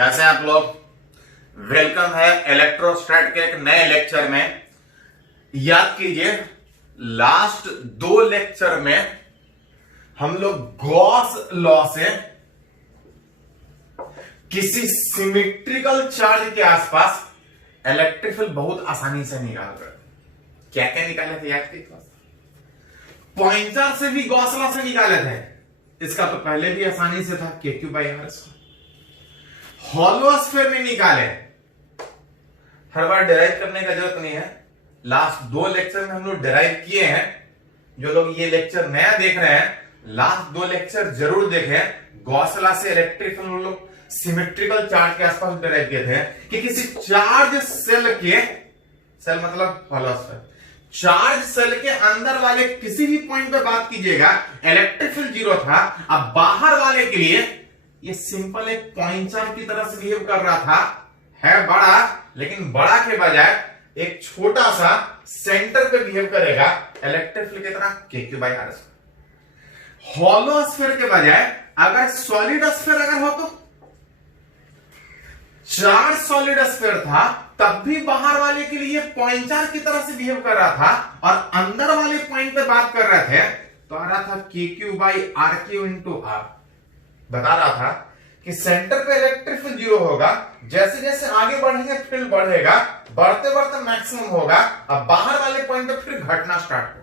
कैसे हैं आप लोग। वेलकम है इलेक्ट्रोस्टैट के एक नए लेक्चर में। याद कीजिए लास्ट दो लेक्चर में हम लोग गॉस लॉ से किसी सिमेट्रिकल चार्ज के आसपास इलेक्ट्रिक फील्ड बहुत आसानी से निकाल रहे। क्या क्या निकाले थे याद कीजिए। पॉइंटर से भी गॉस लॉ से निकाले थे। इसका तो पहले भी आसानी से था KQ/R। हॉलो स्फीयर में निकाले, हर बार डिराइव करने का जरूरत नहीं है। लास्ट दो लेक्चर में हम लोग डिराइव किए हैं। जो लोग ये लेक्चर नया देख रहे हैं लास्ट दो लेक्चर जरूर देखें। गॉस लॉ से इलेक्ट्रिक फील्ड हम लोग सिमेट्रिकल चार्ज के आसपास डिराइव किए थे कि किसी चार्ज सेल के, सेल मतलब हॉलो स्फीयर, चार्ज सेल के अंदर वाले किसी भी पॉइंट पे बात कीजिएगा इलेक्ट्रिक फील्ड जीरो था। अब बाहर वाले के लिए ये सिंपल एक पॉइंटर की तरह से बिहेव कर रहा था। है बड़ा, लेकिन बड़ा के बजाय एक छोटा सा सेंटर पे बिहेव करेगा इलेक्ट्रिक फील्ड की तरह KQ/R। हॉलो स्फीयर के बजाय अगर सॉलिड स्फीयर अगर हो तो चार्ज सॉलिड स्फीयर था तब भी बाहर वाले के लिए पॉइंटर की तरह से बिहेव कर रहा था और अंदर वाले पॉइंट पे बात कर रहे थे तो आ रहा था KQ/RQ × R। बता रहा था कि सेंटर पे इलेक्ट्रिक फील्ड जीरो होगा, जैसे जैसे आगे बढ़ेंगे फील्ड बढ़ेगा, बढ़ते बढ़ते मैक्सिमम होगा। अब बाहर वाले पॉइंट पे फिर घटना स्टार्ट हो।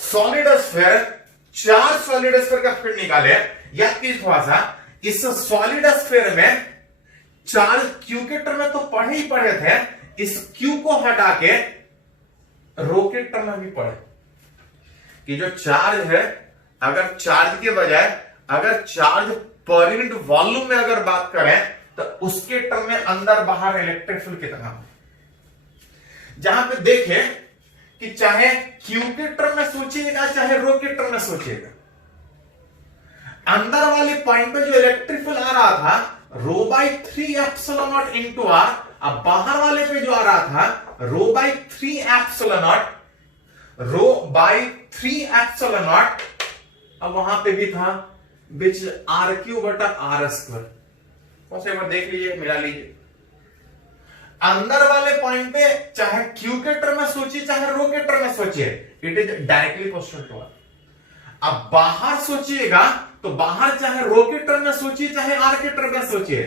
सॉलिड स्फीयर, चार सॉलिड स्फीयर का फील्ड निकाले। याद कीजिए थोड़ा सा, इस सॉलिड स्फीयर में चार्ज क्यू के टर्म में तो पढ़े ही पढ़े थे। इस क्यू को हटा के रो के टर्म में भी पढ़े कि जो चार्ज है, अगर चार्ज के बजाय अगर चार्ज पर यूनिट वॉल्यूम में अगर बात करें तो उसके टर्म में अंदर बाहर इलेक्ट्रिक फील्ड कितना है। जहां पे देखें कि चाहे क्यू के टर्म में सोचिएगा चाहे रो के टर्म में सोचिएगा, अंदर वाले पॉइंट पे जो इलेक्ट्रिक फील्ड आ रहा था ρ/3ε0 × R। अब बाहर वाले पे जो आ रहा था ρ/3ε0, ρ/3ε0। अब वहां पे भी था विच RQ/R²। कौन एक बार देख लीजिए, मिला लीजिए। अंदर वाले पॉइंट पे चाहे क्यू के टर्म में सोचिए चाहे रो के टर्म में सोचिए, it is directly proportional to R। अब बाहर सोचिएगा तो बाहर चाहे रो के टर्म में सोचिए चाहे R के टर्म में सोचिए,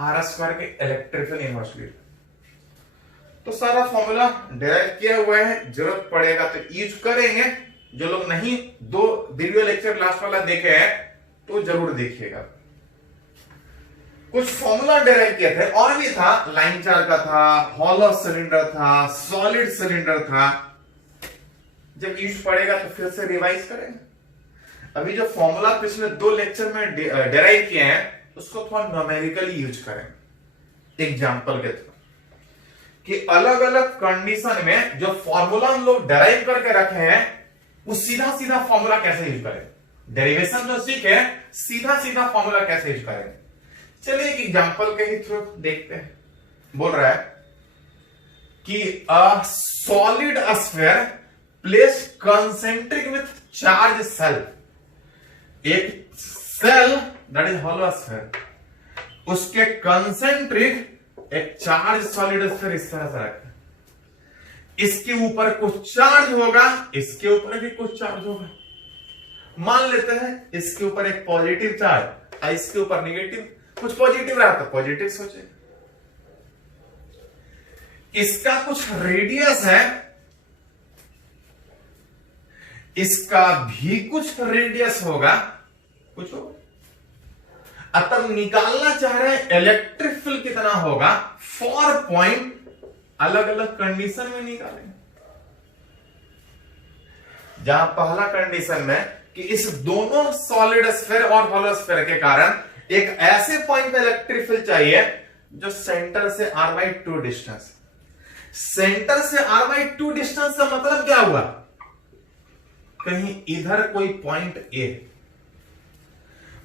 R² के इलेक्ट्रिक फील्ड इनवर्सली। तो सारा फॉर्मूला डिराइव किया हुआ है, जरूरत पड़ेगा तो यूज करेंगे। जो लोग नहीं दो वीडियो लेक्चर लास्ट वाला देखे हैं तो जरूर देखिएगा। कुछ फॉर्मूला डिराइव किए थे और भी था, लाइन चार्ज का था, हॉलो सिलेंडर था, सॉलिड सिलेंडर था। जब यूज पड़ेगा तो फिर से रिवाइज करेंगे। अभी जो फॉर्मूला पिछले दो लेक्चर में डिराइव किए हैं उसको थोड़ा न्यूमेरिकली यूज करें एग्जांपल के थ्रू, कि अलग अलग कंडीशन में जो फॉर्मूला हम लोग डिराइव करके रखे हैं वो सीधा सीधा फॉर्मूला कैसे यूज करें। डेरिवेशन जो सीखे सीधा सीधा फॉर्मूला कैसे यूज करें। चलिए एक एग्जांपल के ही थ्रू देखते हैं। बोल रहा है कि a solid sphere place concentric with charge shell. एक shell that is hollow sphere, उसके कंसेंट्रिक एक चार्ज सॉलिड स्फीयर इस तरह से रखें। इसके ऊपर कुछ चार्ज होगा, इसके ऊपर भी कुछ चार्ज होगा। मान लेते हैं इसके ऊपर एक पॉजिटिव चार्ज और इसके ऊपर नेगेटिव। कुछ पॉजिटिव रहा तो पॉजिटिव सोचे। इसका कुछ रेडियस है, इसका भी कुछ रेडियस होगा, कुछ होगा। अब तब निकालना चाह रहे हैं इलेक्ट्रिक फील्ड कितना होगा फॉर पॉइंट। अलग अलग कंडीशन में निकालेंगे। जहां पहला कंडीशन में कि इस दोनों सॉलिड स्फीयर और हॉलो स्फीयर के कारण एक ऐसे पॉइंट पे इलेक्ट्रिक फील्ड चाहिए जो सेंटर से R/2 डिस्टेंस। सेंटर से R/2 डिस्टेंस का मतलब क्या हुआ, कहीं इधर कोई पॉइंट A,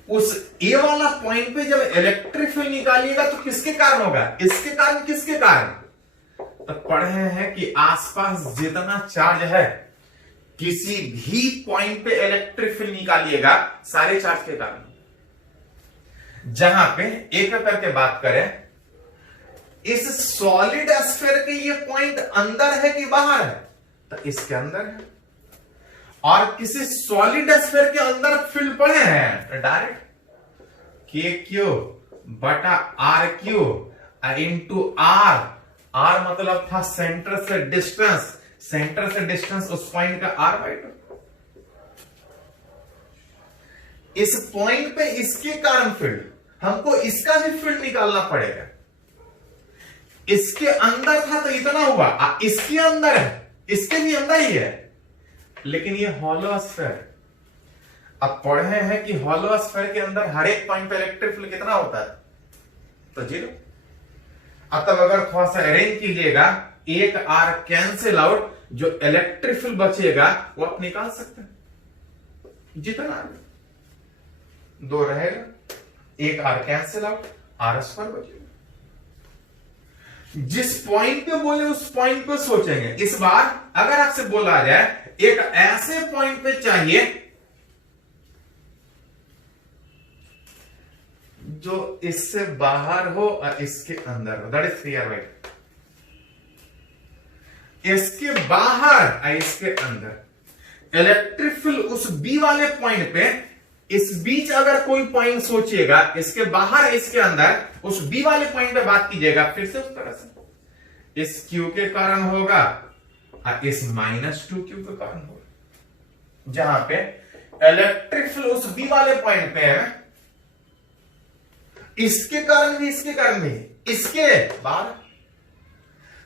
उस A वाला पॉइंट पे जब इलेक्ट्रिक फील्ड निकालिएगा तो किसके कारण होगा, इसके कारण किसके कारण। तो पढ़े हैं कि आसपास जितना चार्ज है किसी भी पॉइंट पे इलेक्ट्रिक फील्ड निकालिएगा सारे चार्ज के कारण। जहां पे एक करके बात करें, इस सॉलिड स्फीयर के ये पॉइंट अंदर है कि बाहर है, तो इसके अंदर है। और किसी सॉलिड स्फीयर के अंदर फील्ड पड़े हैं तो डायरेक्ट के क्यू बटा R Q into R. R मतलब था सेंटर से डिस्टेंस, सेंटर से डिस्टेंस उस पॉइंट का आर बाई 2। इस पॉइंट पे इसके कारण फील्ड, हमको इसका भी फील्ड निकालना पड़ेगा। इसके अंदर था तो इतना हुआ, इसके अंदर है, इसके भी अंदर ही है, लेकिन ये हॉलो स्फीयर। अब पढ़े हैं कि हॉलो स्फीयर के अंदर हर एक पॉइंट पे इलेक्ट्रिक फील्ड कितना होता है, तो 0। अब तब अगर थोड़ा सा अरेंज कीजिएगा, एक आर कैंसिल आउट, जो इलेक्ट्रिक फील्ड बचेगा वो आप निकाल सकते हैं। जितना 2 रहेगा, एक R cancel out, R square बचेगा। जिस पॉइंट पे बोले उस पॉइंट पे सोचेंगे। इस बार अगर आपसे बोला जाए एक ऐसे पॉइंट पे चाहिए जो इससे बाहर हो और इसके अंदर हो, दैट इज क्लियर राइट। इसके बाहर और इसके अंदर इलेक्ट्रिक फील्ड उस बी वाले पॉइंट पे, इस बीच अगर कोई पॉइंट सोचिएगा, इसके बाहर इसके अंदर, उस बी वाले पॉइंट पे बात कीजिएगा, फिर से उस तरह से इस क्यू के कारण होगा और इस -2q के कारण होगा। जहां पे इलेक्ट्रिक फील्ड उस बी वाले पॉइंट पे है, इसके कारण भी, इसके कारण भी, इसके बाहर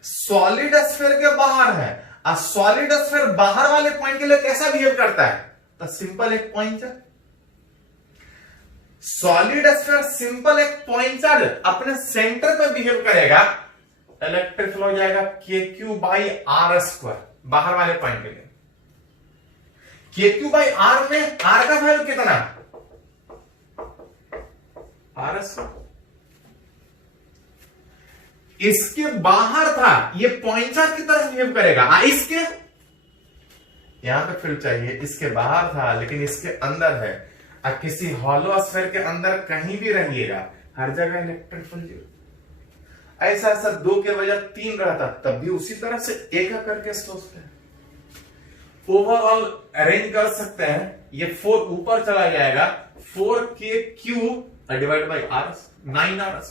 सॉलिड स्फीयर के बाहर है। और सॉलिड स्फीयर बाहर वाले पॉइंट के लिए कैसा बिहेव करता है, तो सिंपल एक पॉइंट है। सॉलिड स्फीयर सिंपल एक पॉइंटर अपने सेंटर पे बिहेव करेगा, इलेक्ट्रिक फ्लो हो जाएगा के क्यू बाई आर स्क्वायर बाहर वाले पॉइंट के लिए। के क्यू बाई आर में आर का वैल्यू कितना, आर स्क्वायर। इसके बाहर था, ये पॉइंटर की तरह बिहेव करेगा। इसके यहां पे फील्ड चाहिए, इसके बाहर था लेकिन इसके अंदर है। और किसी हॉलो स्फीयर के अंदर कहीं भी रहिएगा, हर जगह इलेक्ट्रिक फील्ड। ऐसा ऐसा 2 के बजाय 3 रहता, तब भी उसी तरह से एक करके सोचते हैं। ओवरऑल अरेंज कर सकते हैं, ये 4 ऊपर चला जाएगा, 4k³ divide by are, 9r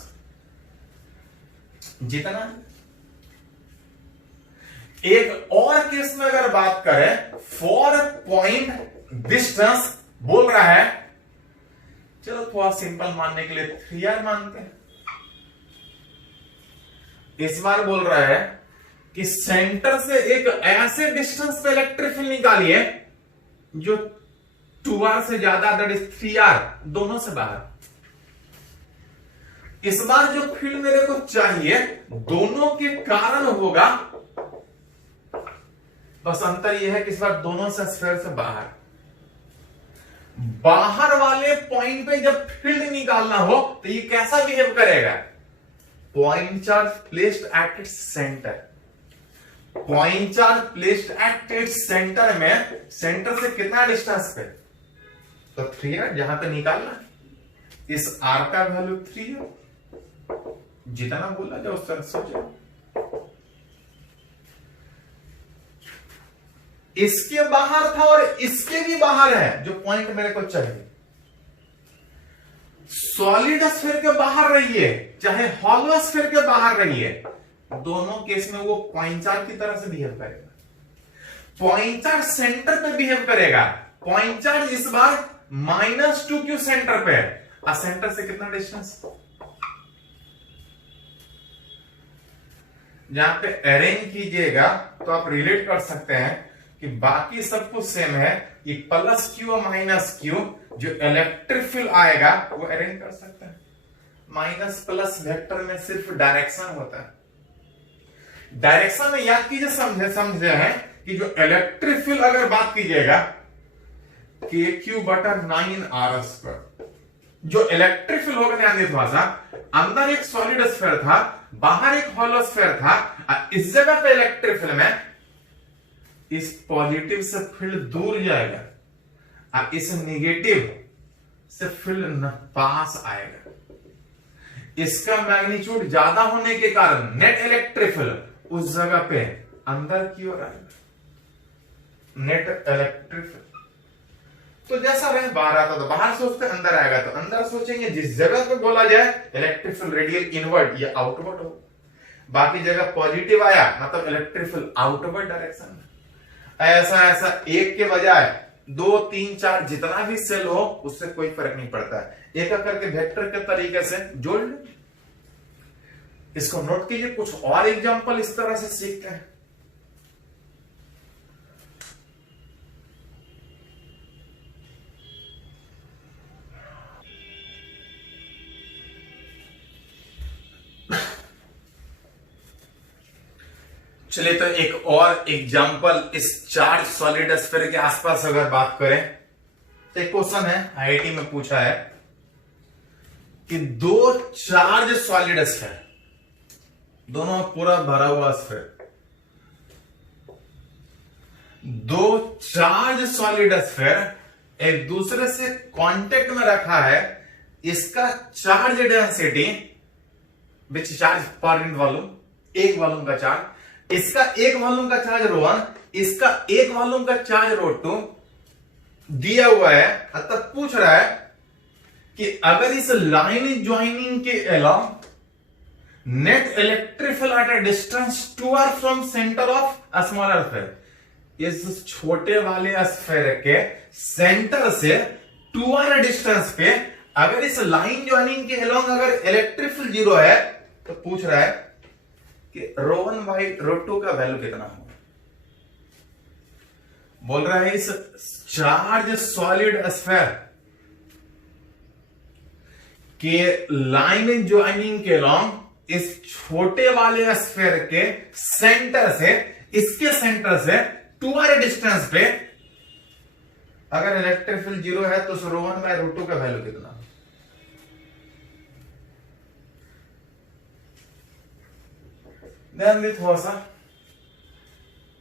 जितना। एक और केस में अगर बात करें, 4 पॉइंट डिस्टेंस बोल रहा है, चलो थोड़ा सिंपल मानने के लिए 3r मानते हैं। इस बार बोल रहा है कि सेंटर से एक ऐसे डिस्टेंस पे इलेक्ट्रिक फील्ड निकालिए जो 2r से ज्यादा, दैट इज 3r, दोनों से बाहर। इस बार जो फील्ड मेरे को चाहिए दोनों के कारण होगा, बस अंतर यह है कि इस बार दोनों से स्फीयर से बाहर। बाहर वाले पॉइंट पे जब फील्ड निकालना हो तो ये कैसा बिहेव करेगा, point charge placed at its centre. Point charge placed at its centre में सेंटर से कितना डिस्टेंस पे, तो 3r, जहां पे निकालना इस r का वैल्यू 3 है। जितना बोला जाए उस तरह सोचो। इसके बाहर था और इसके भी बाहर है, जो पॉइंट मेरे को चाहिए। सॉलिड स्फीयर के बाहर रहिए चाहे हॉलो स्फीयर के बाहर रहिए, दोनों केस में वो पॉइंट चार्ज की तरह से बिहेव करेगा। पॉइंट चार्ज सेंटर पे बिहेव करेगा। पॉइंट चार्ज इस बार -2q सेंटर पे है, और सेंटर से कितना डिस्टेंस, जहां पे अरेंज कीजिएगा तो आप रिलेट कर सकते हैं कि बाकी सब कुछ सेम है। ये +q और -q, जो इलेक्ट्रिक फील्ड आएगा वो अरेंज कर सकते हैं। माइनस प्लस वेक्टर में सिर्फ डायरेक्शन होता है। डायरेक्शन में याद कीजिए, समझे हैं कि जो इलेक्ट्रिक फील्ड अगर बात कीजिएगा KQ बटा 9r², जो इलेक्ट्रिक फील्ड होगा, ध्यान दीजिए थोड़ा सा, अंदर एक सॉलिड स्फीयर था, बाहर एक हॉलो स्फीयर था। इस जगह पे इलेक्ट्रिक फील्ड में इस पॉजिटिव से फील्ड दूर जाएगा और इस नेगेटिव से फील्ड पास आएगा। इसका मैग्नीट्यूड ज्यादा होने के कारण नेट इलेक्ट्रिक फील्ड उस जगह पे अंदर की ओर आएगा, नेट इलेक्ट्रिक फील्ड। तो जैसा रहे बाहर आता तो बाहर सोचते, अंदर आएगा तो अंदर सोचेंगे। जिस जगह पे बोला जाए इलेक्ट्रिक फील्ड रेडियल इनवर्ड या आउटवर्ड हो, बाकी जगह पॉजिटिव आया मतलब इलेक्ट्रिक फील्ड आउटवर्ड डायरेक्शन में। ऐसा ऐसा एक के बजाय 2 3 4 जितना भी सेल हो उससे कोई फर्क नहीं पड़ता है, एक एक करके वेक्टर के तरीके से जोड़ ले। इसको नोट कीजिए, कुछ और एग्जांपल इस तरह से सीखते हैं। चलिए तो एक और एग्जांपल इस चार्ज सॉलिड स्फीयर के आसपास अगर बात करें तो एक क्वेश्चन है आईआईटी में पूछा है कि 2 चार्ज सॉलिड स्फीयर, दोनों पूरा भरा हुआ स्फीयर, 2 चार्ज सॉलिड स्फीयर एक दूसरे से कांटेक्ट में रखा है। इसका charge density which charge per unit volume, एक वॉल्यूम का चार्ज, इसका एक वॉल्यूम का चार्ज रो1, इसका एक वॉल्यूम का चार्ज रो2 दिया हुआ है। अतः पूछ रहा है कि अगर इस लाइन ज्वाइनिंग के along net electric field at a distance 2r from centre of smaller sphere, इस छोटे वाले स्फीयर के सेंटर से 2r डिस्टेंस पे अगर इस लाइन ज्वाइनिंग के अलोंग अगर इलेक्ट्रिक फील्ड 0 है तो पूछ रहा है कि रो1 बाई रो2 का वैल्यू कितना होगा। बोल रहा है इस चार्ज सॉलिड स्फीयर के लाइन ज्वाइनिंग के लॉन्ग इस छोटे वाले स्फीयर के सेंटर से, इसके सेंटर से 2r डिस्टेंस पे अगर इलेक्ट्रिक फील्ड 0 है तो रो1 बाई रो2 का वैल्यू कितना। ध्यान दे, थोड़ा सा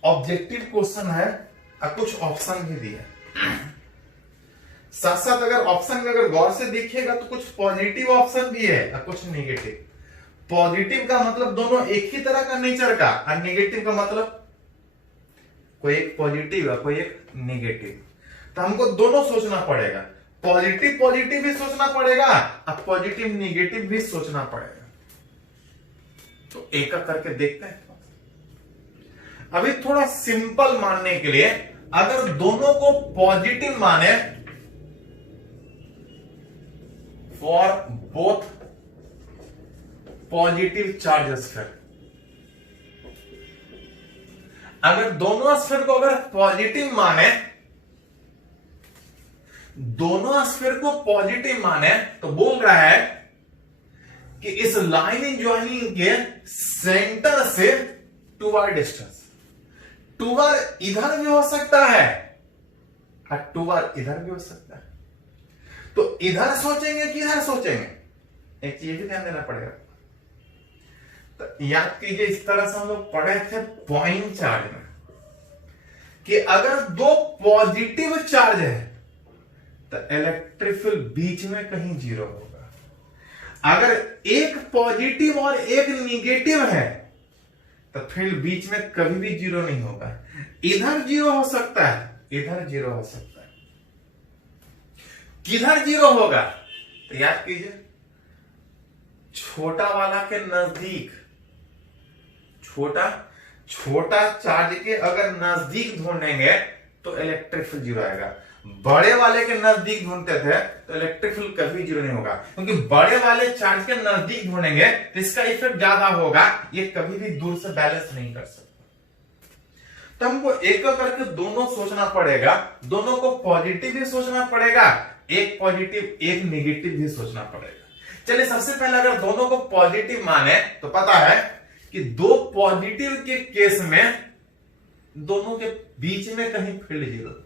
ऑब्जेक्टिव क्वेश्चन है और कुछ ऑप्शन भी दिए, साथ साथ अगर ऑप्शन में अगर गौर से देखिएगा तो कुछ पॉजिटिव ऑप्शन भी है और कुछ नेगेटिव। पॉजिटिव का मतलब दोनों एक ही तरह का नेचर का, और नेगेटिव का मतलब कोई एक पॉजिटिव है कोई एक नेगेटिव। तो हमको दोनों सोचना पड़ेगा, पॉजिटिव पॉजिटिव भी सोचना पड़ेगा और पॉजिटिव नेगेटिव भी सोचना पड़ेगा। तो एक एक करके देखते हैं। अभी थोड़ा सिंपल मानने के लिए अगर दोनों को पॉजिटिव माने, for both positive charge sphere, अगर दोनों स्फीयर को अगर पॉजिटिव माने, दोनों स्फीयर को पॉजिटिव माने तो बोल रहा है कि इस लाइन ज्वाइनिंग के सेंटर से 2r डिस्टेंस, 2r इधर भी हो सकता है और 2r इधर भी हो सकता है। तो इधर सोचेंगे कि इधर सोचेंगे, एक चीज भी ध्यान देना पड़ेगा। तो याद कीजिए इस तरह से हम लोग पढ़े थे पॉइंट चार्ज में कि अगर 2 पॉजिटिव चार्ज है तो इलेक्ट्रिक फील्ड बीच में कहीं 0 होगा। अगर एक पॉजिटिव और एक निगेटिव है तो फील्ड बीच में कभी भी 0 नहीं होगा। इधर 0 हो सकता है, इधर 0 हो सकता है। किधर 0 होगा तो याद कीजिए, छोटा वाला के नजदीक, छोटा चार्ज के अगर नजदीक ढूंढेंगे तो इलेक्ट्रिक फील्ड 0 आएगा। बड़े वाले के नजदीक ढूंढते थे तो इलेक्ट्रिक फील्ड कभी 0 नहीं होगा, क्योंकि बड़े वाले चार्ज के नजदीक ढूंढेंगे तो इसका इफेक्ट ज्यादा होगा, ये कभी भी दूर से बैलेंस नहीं कर सकता। तो हमको एक करके दोनों सोचना पड़ेगा, दोनों को पॉजिटिव भी सोचना पड़ेगा, एक पॉजिटिव एक नेगेटिव भी सोचना पड़ेगा। चलिए सबसे पहले अगर दोनों को पॉजिटिव माने तो पता है कि 2 पॉजिटिव के केस में दोनों के बीच में कहीं फील्ड 0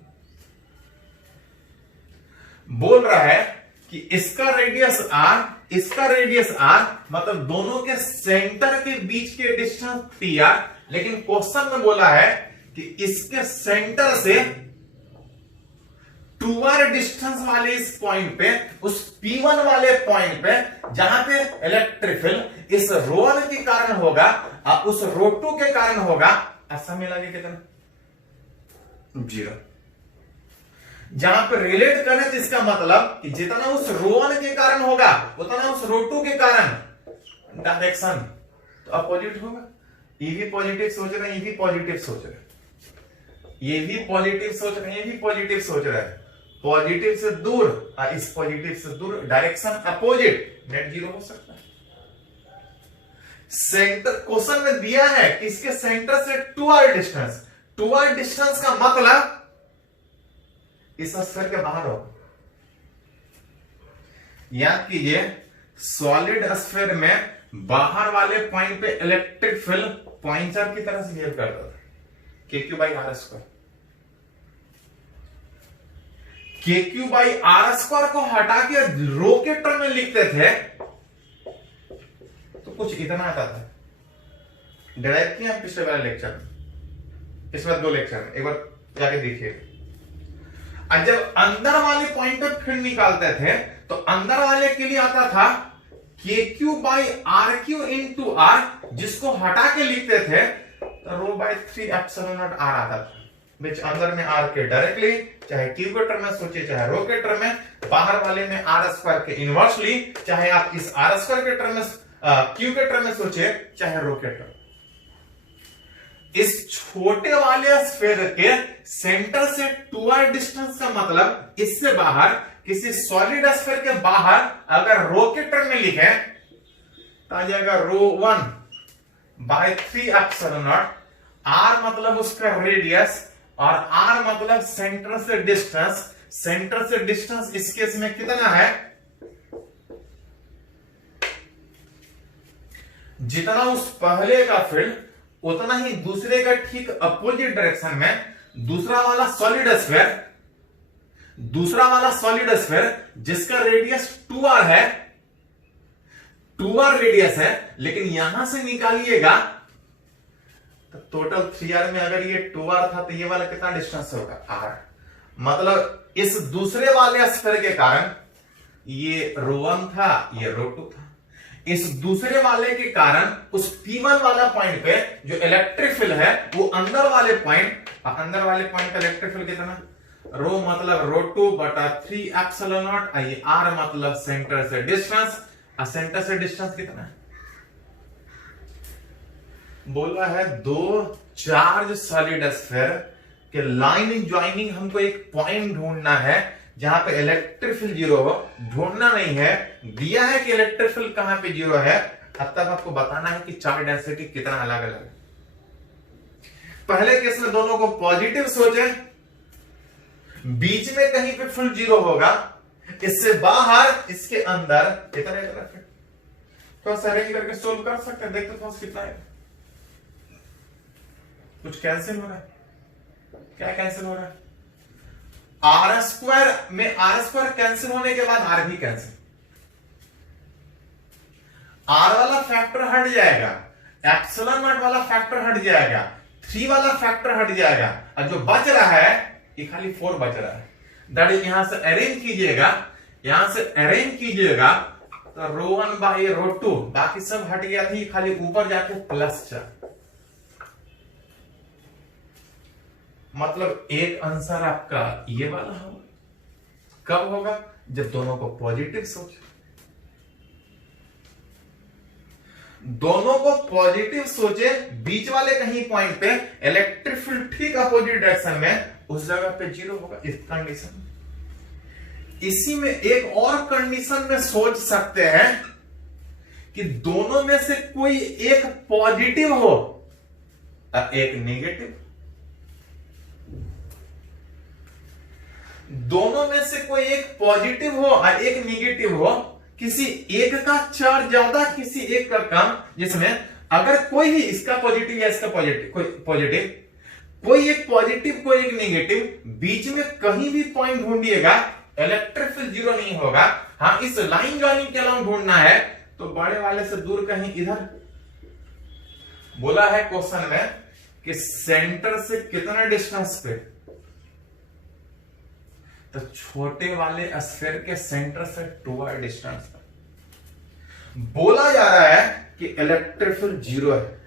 बोल रहा है कि इसका रेडियस r, इसका रेडियस r, मतलब दोनों के सेंटर के बीच के डिस्टेंस pr, लेकिन क्वेश्चन में बोला है कि इसके सेंटर से टूअर डिस्टेंस वाले इस पॉइंट पे, उस P1 वाले पॉइंट पे जहां पे इलेक्ट्रिक फील्ड इस ρ1 के कारण होगा और उस ρ2 के कारण होगा, ऐसा मिलाएंगे कितना? 0। जहां पे रिलेट करें तो इसका मतलब कि जितना उस ρ1 के कारण होगा उतना उस ρ2 के कारण डायरेक्शन तो अपोजिट होगा। ये भी पॉजिटिव सोच रहे हैं, ये भी पॉजिटिव सोच रहे हैं, ये भी पॉजिटिव सोच रहे हैं, ये भी पॉजिटिव सोच रहे हैं। पॉजिटिव से दूर और इस पॉजिटिव से दूर डायरेक्शन अपोजिट, नेट 0 हो सकता है। सेंटर क्वेश्चन में दिया है कि इसके सेंटर से 2r डिस्टेंस, 2r डिस्टेंस का मतलब इस स्फीयर के बाहर होगा। याद कीजिए, सॉलिड स्फीयर में बाहर वाले पॉइंट पे इलेक्ट्रिक फील्ड पॉइंट चार्ज की तरह से बिहेव करता था, KQ/R²। KQ/R² को हटा के रो के टर्म में लिखते थे तो कुछ इतना आता था। डिराइव किया पिछले वाले लेक्चर में, इस बार 2 लेक्चर में, एक बार जाके देखिए। और जब अंदर वाले पॉइंट पे फील्ड निकालते थे तो अंदर वाले के लिए आता था KQ/RQ into R, जिसको हटा के लिखते थे तो ρ/3ε0r आता था, विच अंदर में R के डायरेक्टली, चाहे Q के टर्म में सोचे चाहे रो के टर्म में, बाहर वाले में R² के इनवर्सली, चाहे आप इस R² के टर्म में Q के टर्म में सोचे चाहे रो के टर्म। इस छोटे वाले स्फीयर के सेंटर से 2r डिस्टेंस का मतलब इससे बाहर किसी सॉलिड स्फीयर के बाहर अगर रो के टर्म में लिखे तो आ जाएगा ρ1/3ε0। r मतलब उसका रेडियस और r मतलब सेंटर से डिस्टेंस। सेंटर से डिस्टेंस इस केस में कितना है? जितना उस पहले का फील्ड उतना ही दूसरे का ठीक अपोजिट डायरेक्शन में दूसरा वाला सॉलिड स्फीयर जिसका रेडियस 2r है, 2r रेडियस है, लेकिन यहां से निकालिएगा तो टोटल 3r में अगर ये 2r था तो ये वाला कितना डिस्टेंस होगा? r। मतलब इस दूसरे वाले स्फीयर के कारण ये ρ1 था, ये ρ2 था। इस दूसरे वाले के कारण उस P1 वाला पॉइंट पे जो इलेक्ट्रिक फील्ड है वो अंदर वाले पॉइंट का इलेक्ट्रिक फील्ड कितना? रो मतलब ρ2/3ε0, ये r मतलब सेंटर से डिस्टेंस, और सेंटर से डिस्टेंस कितना है? बोला है 2 चार्ज सॉलिड स्फीयर के लाइन ज्वाइनिंग हमको एक पॉइंट ढूंढना है जहां पे इलेक्ट्रिक फील्ड 0 हो। ढूंढना नहीं है, दिया है कि इलेक्ट्रिक फील्ड कहां पे 0 है, अब तक आपको बताना है कि चार्ज डेंसिटी कितना अलग अलग है। पहले केस में दोनों को पॉजिटिव सोचे, बीच में कहीं पे फील्ड 0 होगा, इससे बाहर इसके अंदर कितना है, तो अरेंज करके सोल्व कर सकते हैं। देखते थोड़ा कितना है, कुछ कैंसिल हो रहा है, क्या कैंसिल हो रहा है? R² में R² कैंसिल होने के बाद R भी कैंसिल, R वाला फैक्टर हट जाएगा, ε0 वाला फैक्टर हट जाएगा, 3 वाला फैक्टर हट जाएगा, और जो बच रहा है ये खाली 4 बच रहा है। दैट इज यहां से अरेंज कीजिएगा तो ρ1/ρ2 बाकी सब हट गया था, खाली ऊपर जाके प्लस 4। मतलब एक आंसर आपका ये वाला होगा। कब होगा? जब दोनों को पॉजिटिव सोचे, दोनों को पॉजिटिव सोचे, बीच वाले कहीं पॉइंट पे इलेक्ट्रिक फील्ड ठीक अपोजिट डायरेक्शन में, उस जगह पे 0 होगा। इस कंडीशन में, इसी में एक और कंडीशन में सोच सकते हैं कि दोनों में से कोई एक पॉजिटिव हो और एक नेगेटिव, दोनों में से कोई एक पॉजिटिव हो और एक नेगेटिव हो, किसी एक का चार्ज ज्यादा किसी एक का कम, जिसमें अगर कोई भी इसका पॉजिटिव या इसका पॉजिटिव, कोई एक पॉजिटिव कोई एक नेगेटिव, बीच में कहीं भी पॉइंट ढूंढिएगा इलेक्ट्रिक फील्ड 0 नहीं होगा। हाँ, इस लाइन ज्वाइनिंग के अलावा ढूंढना है तो बड़े वाले से दूर कहीं इधर। बोला है क्वेश्चन में कि सेंटर से कितना डिस्टेंस पे, तो छोटे वाले स्फीयर के सेंटर से 2r डिस्टेंस पर बोला जा रहा है कि इलेक्ट्रिक फील्ड 0 है।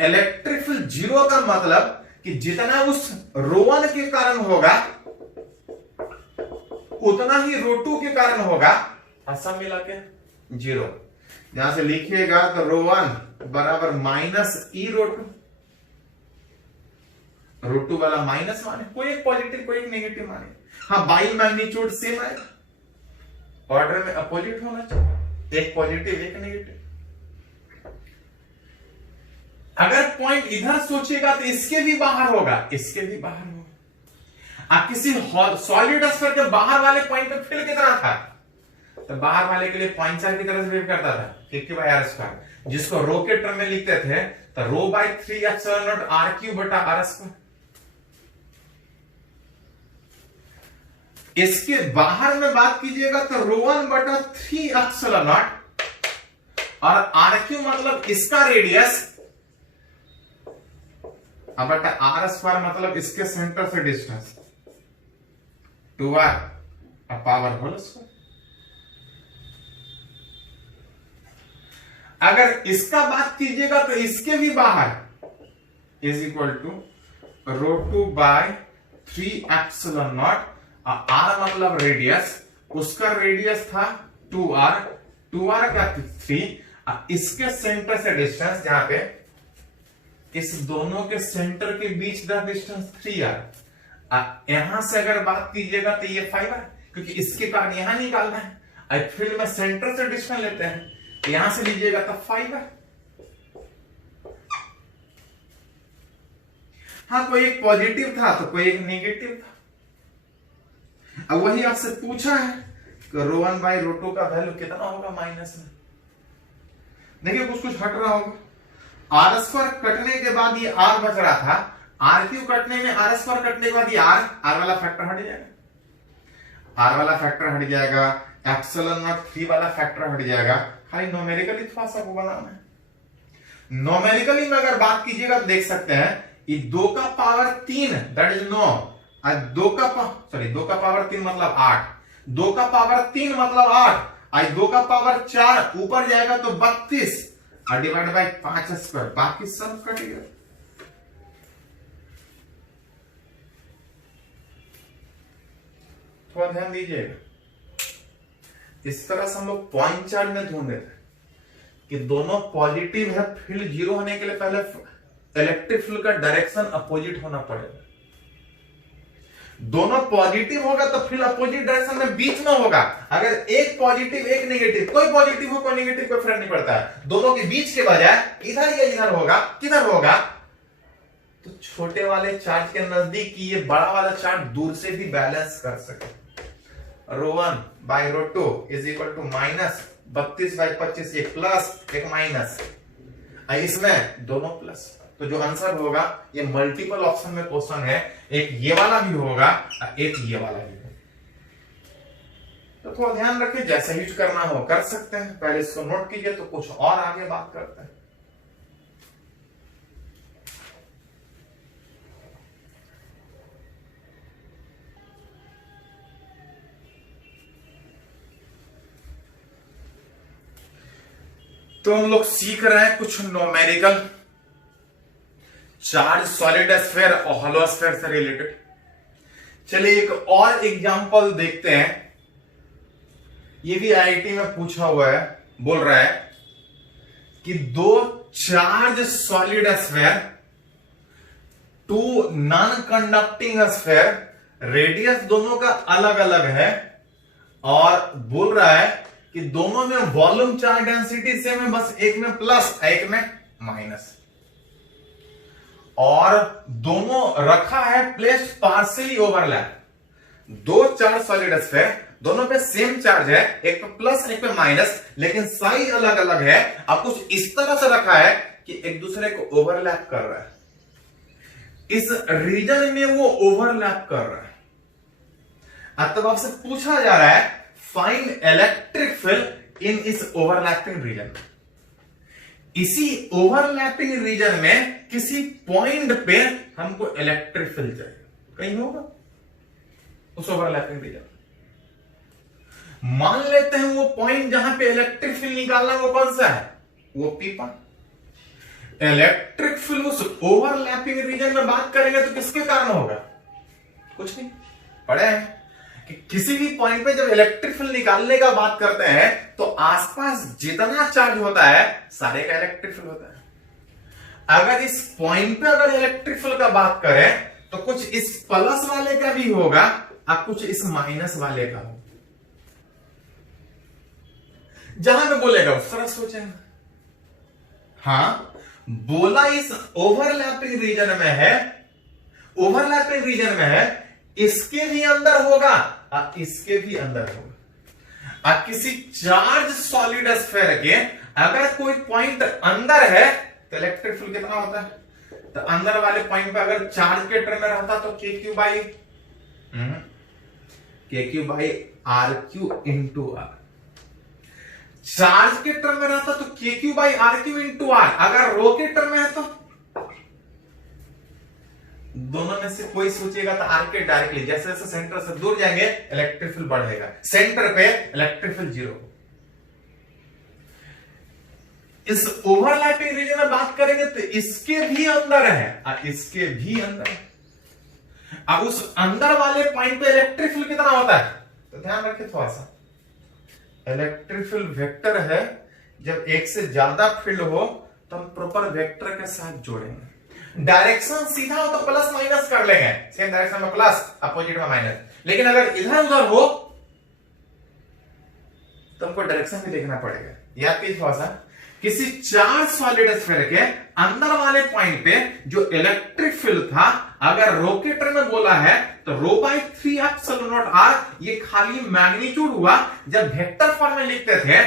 इलेक्ट्रिक फील्ड 0 का मतलब कि जितना उस ρ1 के कारण होगा उतना ही ρ2 के कारण होगा, सब मिला के 0। यहां से लिखिएगा तो ρ1 बराबर -e ρ2, ρ2 वाला माइनस माने, कोई एक पॉजिटिव कोई एक नेगेटिव माने। हाँ, बाई मैग्नीट्यूड सेम आएगा, ऑर्डर में अपोजिट होना चाहिए, एक पॉजिटिव एक नेगेटिव। अगर पॉइंट इधर सोचिएगा तो इसके भी बाहर होगा, इसके भी बाहर होगा। अब किसी सॉलिड स्फीयर के बाहर वाले पॉइंट पे फील्ड कितना था, तो बाहर वाले के लिए पॉइंट चार्ज की तरह से बिहेव करता था, k/r², जिसको रो के टर्म में लिखते थे तो ρ/3ε0 r3/r²। इसके बाहर में बात कीजिएगा तो ρ1/3ε0 और r3 मतलब इसका रेडियस बटा r² मतलब इसके सेंटर से distance 2r power whole square. अगर इसका बात कीजिएगा तो इसके भी बाहर इज इक्वल टू ρ2/3ε0, r मतलब रेडियस, उसका रेडियस था 2r का 3, इसके सेंटर से डिस्टेंस, जहां पे इस दोनों के सेंटर के बीच द डिस्टेंस 3r, यहां से अगर बात कीजिएगा तो ये 5r, क्योंकि इसके कारण यहां निकालना है। फील्ड में सेंटर से डिस्टेंस लेते हैं, यहां से लीजिएगा तो 5r। हाँ, कोई एक पॉजिटिव था तो कोई एक नेगेटिव था। अब वही आपसे पूछा है कि ρ1/ρ2 का वैल्यू कितना होगा माइनस में। देखिए कुछ हट रहा होगा, r² कटने के बाद ये r बच रहा था, r3 कटने में r² कटने के बाद ये r वाला फैक्टर हट जाएगा, r वाला फैक्टर हट जाएगा, ε0 वाला फैक्टर हट जाएगा। खाली नोमेरिकली थोड़ा सा वो बनाना है। नोमेरिकली में अगर बात कीजिएगा तो देख सकते हैं ये 2 का पावर 3 दैट इज 9, 2 का पावर 3 मतलब 8, 2 का पावर 3 मतलब 8, 2 का पावर 4 ऊपर जाएगा तो 32 और डिवाइड बाय 5², बाकी सब कट गया। थोड़ा ध्यान दीजिएगा, इस तरह से हम लोग पॉइंट चार्ज में ढूंढे थे कि दोनों पॉजिटिव है, फील्ड 0 होने के लिए पहले इलेक्ट्रिक फील्ड का डायरेक्शन अपोजिट होना पड़ेगा। दोनों पॉजिटिव होगा तो फील्ड अपोजिट डायरेक्शन में बीच में होगा। अगर एक पॉजिटिव एक नेगेटिव, कोई पॉजिटिव हो कोई नेगेटिव कोई फर्क नहीं पड़ता है, दोनों के बीच के बजाय इधर या इधर होगा, किधर होगा, तो छोटे वाले चार्ज के नजदीक ये बड़ा वाला चार्ज दूर से भी बैलेंस कर सके। ρ1/ρ2 इज इक्वल टू -32/25, एक प्लस एक माइनस, इसमें दोनों प्लस। तो जो आंसर होगा, ये मल्टीपल ऑप्शन में क्वेश्चन है, एक ये वाला भी होगा एक ये वाला भी होगा। तो थोड़ा ध्यान रखिए, जैसे यूज करना हो कर सकते हैं, पहले इसको नोट कीजिए तो कुछ और आगे बात करते हैं। तो हम लोग सीख रहे हैं कुछ न्यूमेरिकल चार्ज सॉलिड स्फीयर और होलो स्फीयर से रिलेटेड। चलिए एक और एग्जांपल देखते हैं, ये भी आईआईटी में पूछा हुआ है। बोल रहा है कि 2 charge solid sphere, 2 non conducting sphere, radius दोनों का अलग अलग है, और बोल रहा है कि दोनों में वॉल्यूम चार्ज डेंसिटी सेम है, बस एक में प्लस एक में माइनस, और दोनों रखा है place partially overlap. 2 charge solid sphere, दोनों पे सेम चार्ज है, एक पे प्लस एक पे माइनस, लेकिन साइज अलग अलग है। अब कुछ इस तरह से रखा है कि एक दूसरे को ओवरलैप कर रहा है, इस रीजन में वो ओवरलैप कर रहा है। तब आपसे पूछा जा रहा है फाइंड इलेक्ट्रिक फील्ड इन इस ओवरलैपिंग रीजन। इसी ओवरलैपिंग रीजन में किसी पॉइंट पे हमको इलेक्ट्रिक फील्ड चाहिए, कहीं होगा उस ओवरलैपिंग रीजन। मान लेते हैं वो पॉइंट जहां पे इलेक्ट्रिक फील्ड निकालना वो कौन सा है, वो पी पॉइंट। इलेक्ट्रिक फील्ड उस ओवरलैपिंग रीजन में बात करेंगे तो किसके कारण होगा, कुछ नहीं, पढ़े हैं कि किसी भी पॉइंट पे जब इलेक्ट्रिक फील्ड निकालने का बात करते हैं तो आसपास जितना चार्ज होता है सारे का इलेक्ट्रिक फील्ड होता है। अगर इस पॉइंट पे अगर इलेक्ट्रिक फील्ड का बात करें तो कुछ इस प्लस वाले का भी होगा और कुछ इस माइनस वाले का होगा। जहां पे बोलेगा उस तरह सोचेंगे। हाँ, बोला इस ओवरलैपिंग रीजन में है, ओवरलैपिंग रीजन में है, इसके भी अंदर होगा और इसके भी अंदर होगा। और किसी चार्ज सॉलिड स्फीयर के अगर कोई पॉइंट अंदर है तो इलेक्ट्रिक फील्ड कितना होता है, तो अंदर वाले पॉइंट पे अगर चार्ज के टर्म में रहता तो के Q by R Q into R, charge के टर्म में रहता तो के Q by R Q into R, अगर रो के टर्म में है तो दोनों में से कोई सोचेगा तो आर के डायरेक्टली, जैसे जैसे सेंटर से दूर जाएंगे इलेक्ट्रिक फील्ड बढ़ेगा, सेंटर पे इलेक्ट्रिक फील्ड जीरो। इस ओवरलैपिंग रीजन में बात करेंगे तो इसके भी अंदर है और इसके भी अंदर है। अब उस अंदर वाले पॉइंट पे इलेक्ट्रिक फील्ड कितना होता है, तो ध्यान रखिए थोड़ा सा, इलेक्ट्रिक फील्ड वेक्टर है, जब एक से ज्यादा फील्ड हो तो हम प्रॉपर वेक्टर के साथ जोड़ेंगे। डायरेक्शन सीधा हो तो प्लस माइनस कर लेंगे, सेम डायरेक्शन में प्लस अपोजिट में माइनस, लेकिन अगर इधर उधर हो तो हमको डायरेक्शन भी देखना पड़ेगा। याद कीजिए थोड़ा सा, किसी चार्ज सॉलिड स्फीयर के अंदर वाले पॉइंट पे जो इलेक्ट्रिक फील्ड था अगर रो के टर्म में बोला है तो rho by 3 epsilon not are, ये खाली मैग्नीट्यूड हुआ। जब वेक्टर फॉर्म में लिखते थे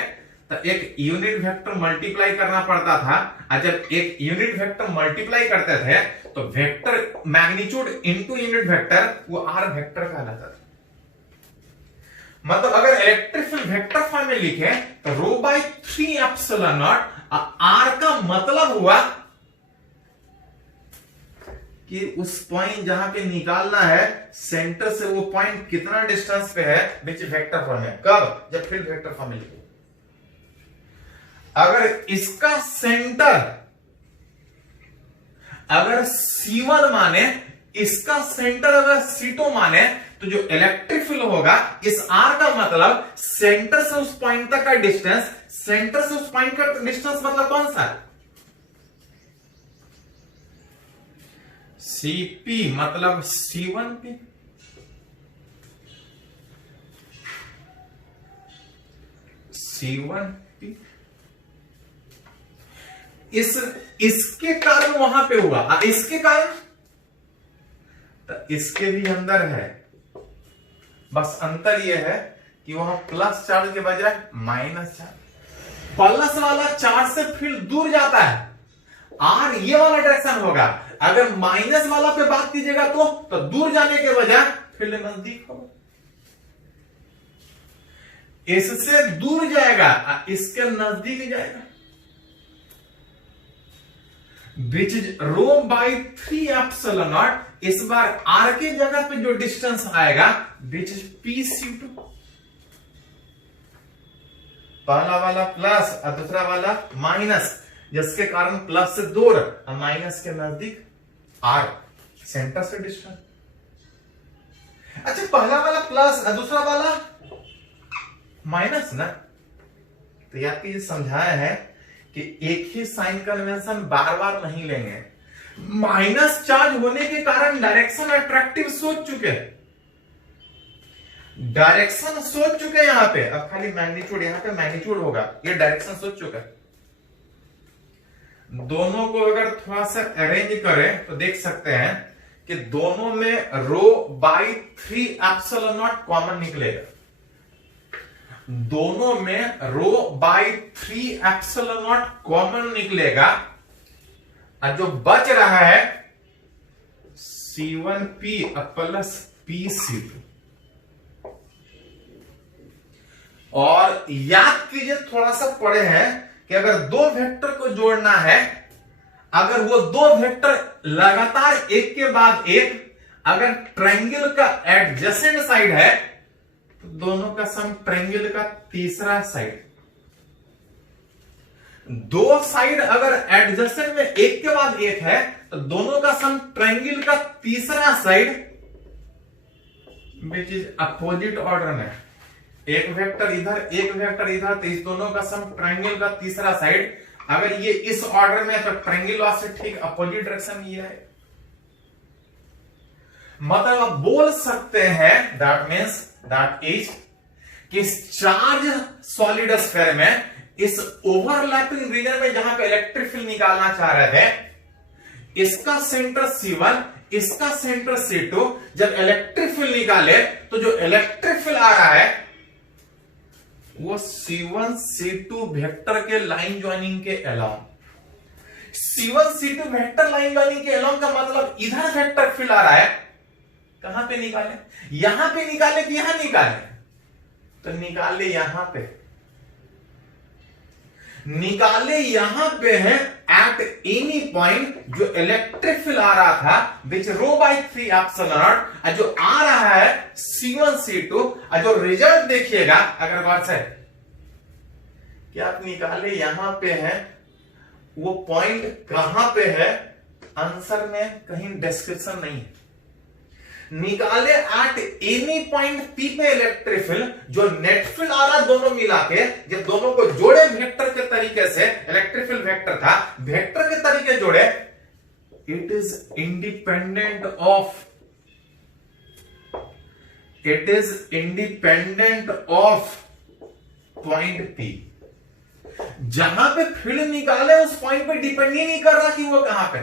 तो एक यूनिट वेक्टर मल्टीप्लाई करना पड़ता था, और जब एक यूनिट वेक्टर मल्टीप्लाई करते थे तो vector magnitude into unit vector वो आर वेक्टर कहलाता था। मतलब अगर इलेक्ट्रिक फील्ड वेक्टर फॉर्म में लिखे तो rho by 3 epsilon not, are का मतलब हुआ कि उस पॉइंट जहां पे निकालना है सेंटर से वो पॉइंट कितना डिस्टेंस पे है, विच वेक्टर फॉर्म में, कब, जब फील्ड वेक्टर फॉर्म में लिखे। अगर इसका सेंटर अगर C1 माने, इसका सेंटर अगर C2 माने, तो जो इलेक्ट्रिक फील्ड होगा इस R का मतलब सेंटर से उस पॉइंट तक का डिस्टेंस, सेंटर से उस पॉइंट का डिस्टेंस मतलब कौन सा, CP मतलब C1P। C1P इसके कारण वहां पे हुआ, और इसके कारण तो इसके भी अंदर है, बस अंतर यह है कि वहां प्लस चार्ज के बजाय माइनस चार्ज। प्लस वाला चार्ज से फील्ड दूर जाता है, आर ये वाला डायरेक्शन होगा। अगर माइनस वाला पे बात कीजिएगा तो दूर जाने के बजाय फील्ड नजदीक होगा, इससे दूर जाएगा इसके नजदीक जाएगा, which is rho by 3 epsilon naught. इस बार आर के जगह पे जो डिस्टेंस आएगा विच इज PC2, पहला वाला प्लस और दूसरा वाला माइनस, जिसके कारण प्लस से दूर और माइनस के नजदीक, आर सेंटर से डिस्टेंस। अच्छा, पहला वाला प्लस और दूसरा वाला माइनस ना, तो याद कीजिए समझाया है कि एक ही साइन कन्वेंशन बार बार नहीं लेंगे। माइनस चार्ज होने के कारण डायरेक्शन अट्रैक्टिव सोच चुके हैं, डायरेक्शन सोच चुके हैं यहां पे, अब खाली मैग्नीट्यूड, यहां पे मैग्नीट्यूड होगा, ये डायरेक्शन सोच चुका है। दोनों को अगर थोड़ा सा अरेंज करें तो देख सकते हैं कि दोनों में रो बाई 3 एप्सिलॉन नॉट कॉमन निकलेगा, दोनों में रो बाई 3 एप्सिलॉन नॉट कॉमन निकलेगा, और जो बच रहा है C1P प्लस PC2। और याद कीजिए थोड़ा सा पढ़े हैं कि अगर दो वेक्टर को जोड़ना है, अगर वो दो वेक्टर लगातार एक के बाद एक अगर ट्रायंगल का एडजेसेंट साइड है तो दोनों का सम ट्रायंगल का तीसरा साइड। दो साइड अगर एडजेसेंट में एक के बाद एक है तो दोनों का सम ट्रायंगल का तीसरा side which is opposite order में। एक वेक्टर इधर एक वेक्टर इधर, तो इस दोनों का सम ट्रायंगल का तीसरा साइड अगर ये इस ऑर्डर में है तो ट्रायंगल लॉ से ठीक अपोजिट डायरेक्शन में ये है। मतलब आप बोल सकते हैं दैट मीन्स दैट इज कि चार्ज सॉलिड स्फीयर में इस ओवरलैपिंग रीजन में जहां पे इलेक्ट्रिक फील्ड निकालना चाह रहे थे, इसका सेंटर C1 इसका सेंटर C2, जब इलेक्ट्रिक फील्ड निकाले तो जो इलेक्ट्रिक फील्ड आ रहा है वो C1 C2 वेक्टर के लाइन ज्वाइनिंग के along, C1 C2 vector line joining के अलोंग का मतलब इधर वेक्टर फील्ड आ रहा है। कहां पे निकाले? यहां पे निकाले कि यहां निकाले? तो निकाले यहां पे, निकाले यहां पे है एट एनी पॉइंट जो इलेक्ट्रिक फील्ड आ रहा था विच रो बाई 3 एप्सिलॉन नॉट, जो आ रहा है C1 C2, जो रिजल्ट देखिएगा अगर गौर से कि आप निकाले यहां पे है, वो पॉइंट कहां पे है आंसर में कहीं डिस्क्रिप्शन नहीं है। निकाले एट एनी पॉइंट P पे इलेक्ट्रिक फील्ड, जो नेट फील्ड आ रहा दोनों मिला के, जब दोनों को जोड़े वेक्टर के तरीके से, इलेक्ट्रिक फील्ड वेक्टर था, वेक्टर के तरीके जोड़े, it is independent of point P। जहां पे फील्ड निकाले उस पॉइंट पे डिपेंड ही नहीं कर रहा कि वो कहां पे।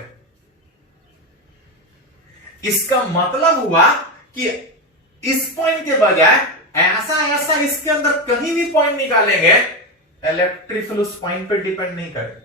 इसका मतलब हुआ कि इस पॉइंट के बजाय ऐसा इसके अंदर कहीं भी पॉइंट निकालेंगे, इलेक्ट्रिक फील्ड उस पॉइंट पे डिपेंड नहीं करे।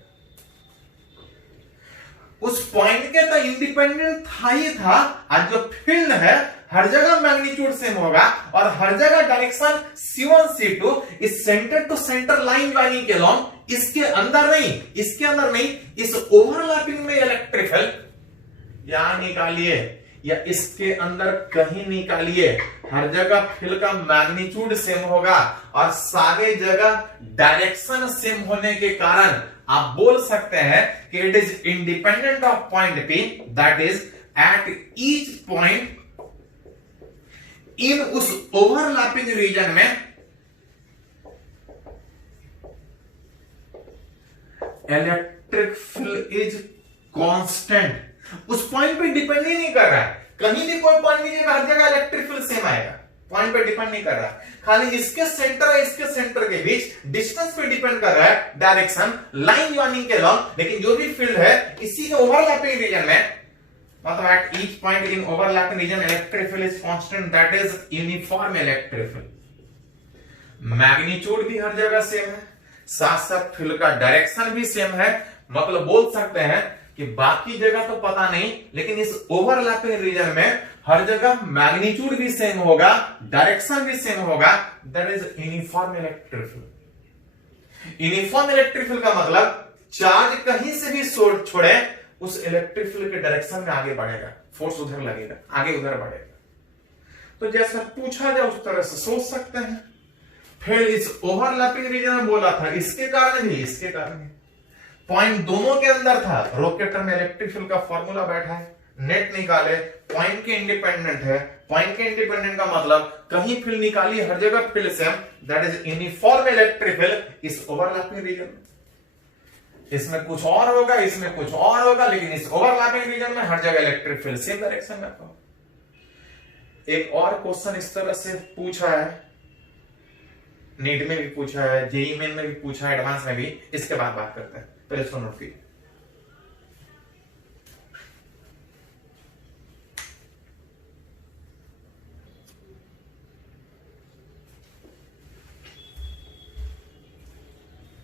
उस पॉइंट के तो इंडिपेंडेंट था ही था, आज जो फील्ड है हर जगह मैग्नीट्यूड सेम होगा और हर जगह डायरेक्शन C1 C2 इस center to center line joining के अलोंग, इसके अंदर नहीं, इस ओवरलैपिंग में इलेक्ट्रिक फील्ड यहां निकालिए या इसके अंदर कहीं निकालिए, हर जगह फील्ड का मैग्नीट्यूड सेम होगा और सारे जगह डायरेक्शन सेम होने के कारण आप बोल सकते हैं कि it is independent of point P, that is eight each point in उस ओवरलैपिंग रीजन में इलेक्ट्रिक फील्ड इज कांस्टेंट। उस पॉइंट पे डिपेंड ही नहीं कर रहा है, कहीं भी कोई पॉइंट लीजिएगा हर जगह इलेक्ट्रिक फील्ड सेम आएगा, पॉइंट पे डिपेंड नहीं कर रहा है। खाली इसके सेंटर और इसके सेंटर के बीच डिस्टेंस पे डिपेंड कर रहा है, डायरेक्शन लाइन ज्वाइनिंग के अलोंग, लेकिन जो भी फील्ड है इसी के ओवरलैपिंग रीजन में, मतलब eight each point in overlapping region electric field is constant, that is uniform electric field. Magnitude भी हर जगह सेम है, साथ साथ फील्ड का डायरेक्शन भी सेम है। मतलब बोल सकते हैं कि बाकी जगह तो पता नहीं, लेकिन इस ओवरलैपिंग रीजन में हर जगह मैग्नीट्यूड भी सेम होगा, डायरेक्शन भी सेम होगा, that is uniform electric field. Uniform electric field का मतलब चार्ज कहीं से भी छोड़े उस इलेक्ट्रिक फील्ड के डायरेक्शन में आगे बढ़ेगा, फोर्स उधर लगेगा, आगे उधर बढ़ेगा। तो जैसा पूछा जाए उस तरह से सोच सकते हैं। फिर इस ओवरलैपिंग रीजन में बोला था इसके कारण भी, इसके कारण भी पॉइंट दोनों के अंदर था, रोकेटर में इलेक्ट्रिक फील्ड का फॉर्मूला बैठा है, नेट निकाले, पॉइंट के इंडिपेंडेंट है, पॉइंट के इंडिपेंडेंट का मतलब कहीं फील्ड निकाली हर जगह field same, that is uniform electric field इस ओवरलैपिंग रीजन। इसमें कुछ और होगा, इसमें कुछ और होगा, लेकिन इस ओवरलैपिंग रीजन में हर जगह इलेक्ट्रिक फील्ड सेम डायरेक्शन में होगा। एक और क्वेश्चन इस तरह से पूछा है, नीट में भी पूछा है, जेईई मेन में भी पूछा है, एडवांस में भी, इसके बाद बात करते हैं। पहले इसको नोट कीजिए।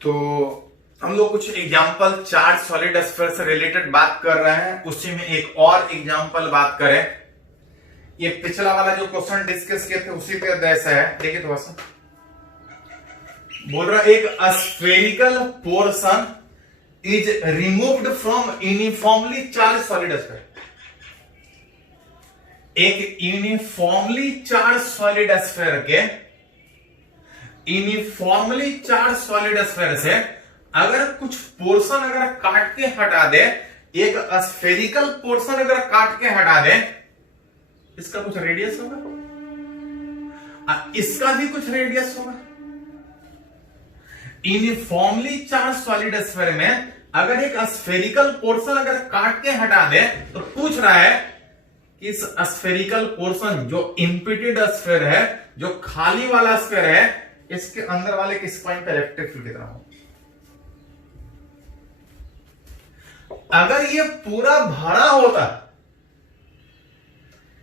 तो हम लोग कुछ एग्जांपल चार्ज सॉलिड स्फीयर से रिलेटेड बात कर रहे हैं, उसी में एक और एग्जांपल बात करें। ये पिछला वाला जो क्वेश्चन डिस्कस किए थे उसी पे जैसा है, देखिए थोड़ा सा बोल रहा है, एक spherical portion is removed from uniformly charge solid sphere. एक यूनिफॉर्मली चार्ज सॉलिड स्फीयर के यूनिफॉर्मली चार्ज सॉलिड स्फीयर से अगर कुछ पोर्शन अगर काट के हटा दे, एक स्फेरिकल पोर्शन अगर काट के हटा दे, इसका कुछ रेडियस होगा, इसका भी कुछ रेडियस होगा। यूनिफॉर्मली चार्ज सॉलिड स्फीयर में अगर एक स्फेरिकल पोर्शन अगर काट के हटा दे, तो पूछ रहा है कि इस स्फेरिकल पोर्शन जो इम्पिटेड स्फीयर है, जो खाली वाला स्फीयर है, इसके अंदर वाले किस पॉइंट पे इलेक्ट्रिक फील्ड कितना हो। अगर ये पूरा भरा होता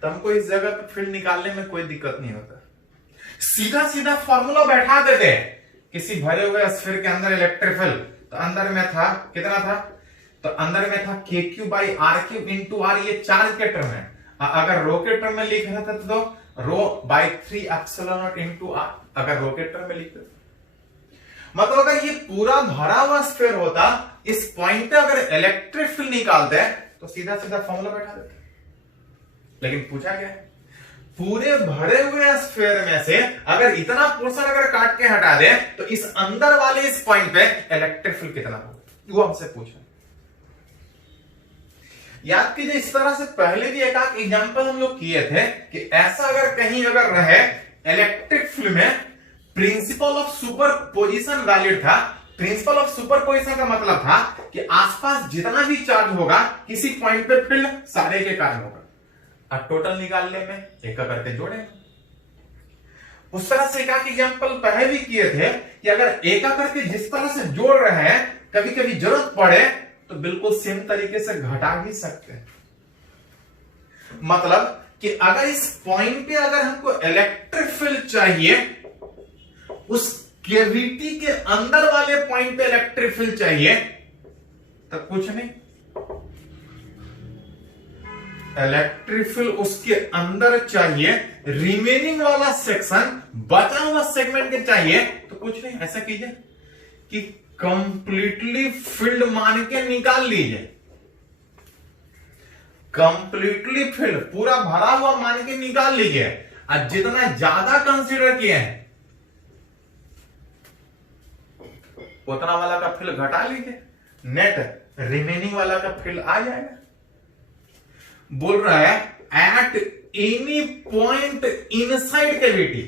तो हमको इस जगह पे फील्ड निकालने में कोई दिक्कत नहीं होता, सीधा सीधा फॉर्मूला बैठा देते हैं। किसी भरे हुए स्फीयर के अंदर इलेक्ट्रिक फील्ड, तो अंदर में था कितना था, तो अंदर में था KQ by RQ into R, ये चार्ज के टर्म है। अगर रो के टर्म में लिख रहा था तो rho by 3 epsilon not into R, अगर रो के टर्म में लिखते, मतलब अगर ये पूरा भरा हुआ स्फीयर होता, इस पॉइंट पे अगर इलेक्ट्रिक फील्ड निकालते हैं तो सीधा सीधा फॉर्मूला बैठा देते। लेकिन पूछा क्या है, पूरे भरे हुए स्फीयर में से अगर इतना पोर्शन अगर काट के हटा दे, तो इस अंदर वाले इस पॉइंट पे इलेक्ट्रिक फील्ड कितना होगा, वो हमसे पूछा। याद कीजिए, इस तरह से पहले भी एक एग्जांपल हम लोग किए थे कि ऐसा अगर कहीं अगर रहे इलेक्ट्रिक फील्ड में, प्रिंसिपल ऑफ सुपरपोजिशन वैलिड था। प्रिंसिपल ऑफ सुपरपोजिशन का मतलब था कि आसपास जितना भी चार्ज होगा किसी पॉइंट पे फील्ड सारे के कारण होगा, और टोटल निकालने में एक करके जोड़ेंगे। उस तरह से एक एग्जांपल पहले भी किए थे कि अगर एक करके जिस तरह से जोड़ रहे हैं, कभी कभी जरूरत पड़े तो बिल्कुल सेम तरीके से घटा भी सकते हैं। मतलब कि अगर इस पॉइंट पे अगर हमको इलेक्ट्रिक फील्ड चाहिए, उस कैविटी के अंदर वाले पॉइंट पे इलेक्ट्रिक फील्ड चाहिए, तो कुछ नहीं, इलेक्ट्रिक फील्ड उसके अंदर चाहिए, रिमेनिंग वाला सेक्शन बचा हुआ सेगमेंट के चाहिए, तो कुछ नहीं, ऐसा कीजिए कि कंप्लीटली फील्ड मान के निकाल लीजिए। कंप्लीटली फील्ड पूरा भरा हुआ मान के निकाल लीजिए, और जितना ज्यादा कंसीडर किए हैं उतना वाला का फील्ड घटा लीजिए, नेट रिमेनिंग वाला का फील्ड आ जाएगा। बोल रहा है at any point inside cavity,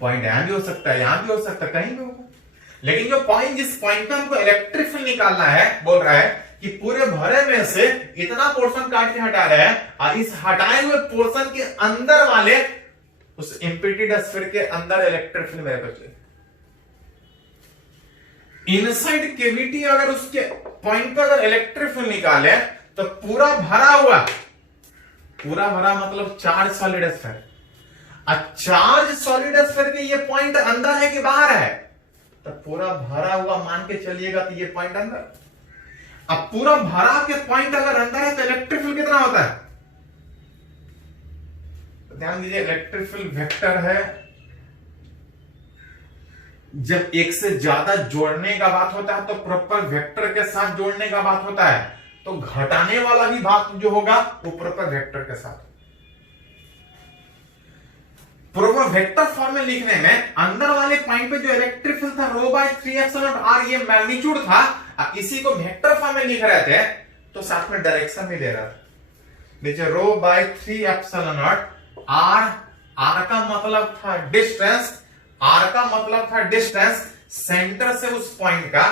point यहां भी हो सकता है, यहां भी हो सकता है, कहीं भी होगा, लेकिन जो पॉइंट, जिस पॉइंट पे हमको इलेक्ट्रिक फील्ड निकालना है, बोल रहा है कि पूरे भरे में से इतना पोर्शन काट के हटा रहे हैं, और इस हटाए हुए पोर्शन के अंदर वाले उस इम्पिटेड स्फीयर के अंदर इलेक्ट्रिक फील्ड मेरे को चाहिए। इनसाइड कैविटी अगर उसके पॉइंट पर अगर इलेक्ट्रिक फील्ड निकाले, तो पूरा भरा मतलब charge solid sphere, charge solid sphere के ये पॉइंट अंदर है कि बाहर है, तो पूरा भरा हुआ मान के चलिएगा तो ये पॉइंट अंदर। अब पूरा भरा के पॉइंट अगर अंदर है तो इलेक्ट्रिक फील्ड कितना होता है, तो ध्यान दीजिए, इलेक्ट्रिक फील्ड वेक्टर है। जब एक से ज्यादा जोड़ने का बात होता है तो प्रॉपर वेक्टर के साथ जोड़ने का बात होता है, तो घटाने वाला भी भाग जो होगा वो प्रॉपर वेक्टर के साथ। प्रॉपर वेक्टर फॉर्म में लिखने में अंदर वाले पॉइंट पे जो इलेक्ट्रिक फील्ड था रो बाय 3 एप्सिलॉन आर, ये मैग्नीट्यूड था, इसी को वेक्टर फॉर्म में लिख रहे थे तो साथ में डायरेक्शन भी दे रहा था। देखिए रो बाय 3 एप्सिलॉन आर, आर का मतलब था डिस्टेंस, आर का मतलब था डिस्टेंस सेंटर से उस पॉइंट का,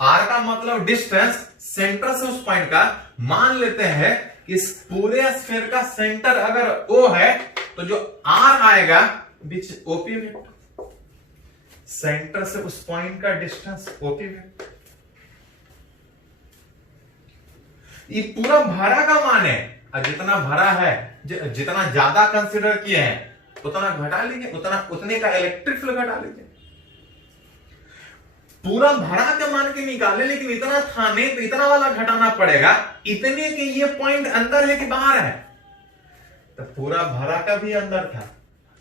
आर का मतलब डिस्टेंस सेंटर से उस पॉइंट का। मान लेते हैं कि इस पूरे स्फीयर का सेंटर अगर O है, तो जो R आएगा बीच OP वेक्टर, सेंटर से उस पॉइंट का डिस्टेंस OP वेक्टर। ये पूरा भरा का मान है, और जितना भरा है, जितना ज्यादा कंसीडर किए हैं उतना घटा लीजिए, उतने का इलेक्ट्रिक फील्ड घटा लीजिए। पूरा भरा के मान के निकाले, लेकिन इतना था नहीं, तो इतना वाला घटाना पड़ेगा। इतने के ये पॉइंट अंदर है कि बाहर है, तो पूरा भरा का भी अंदर था,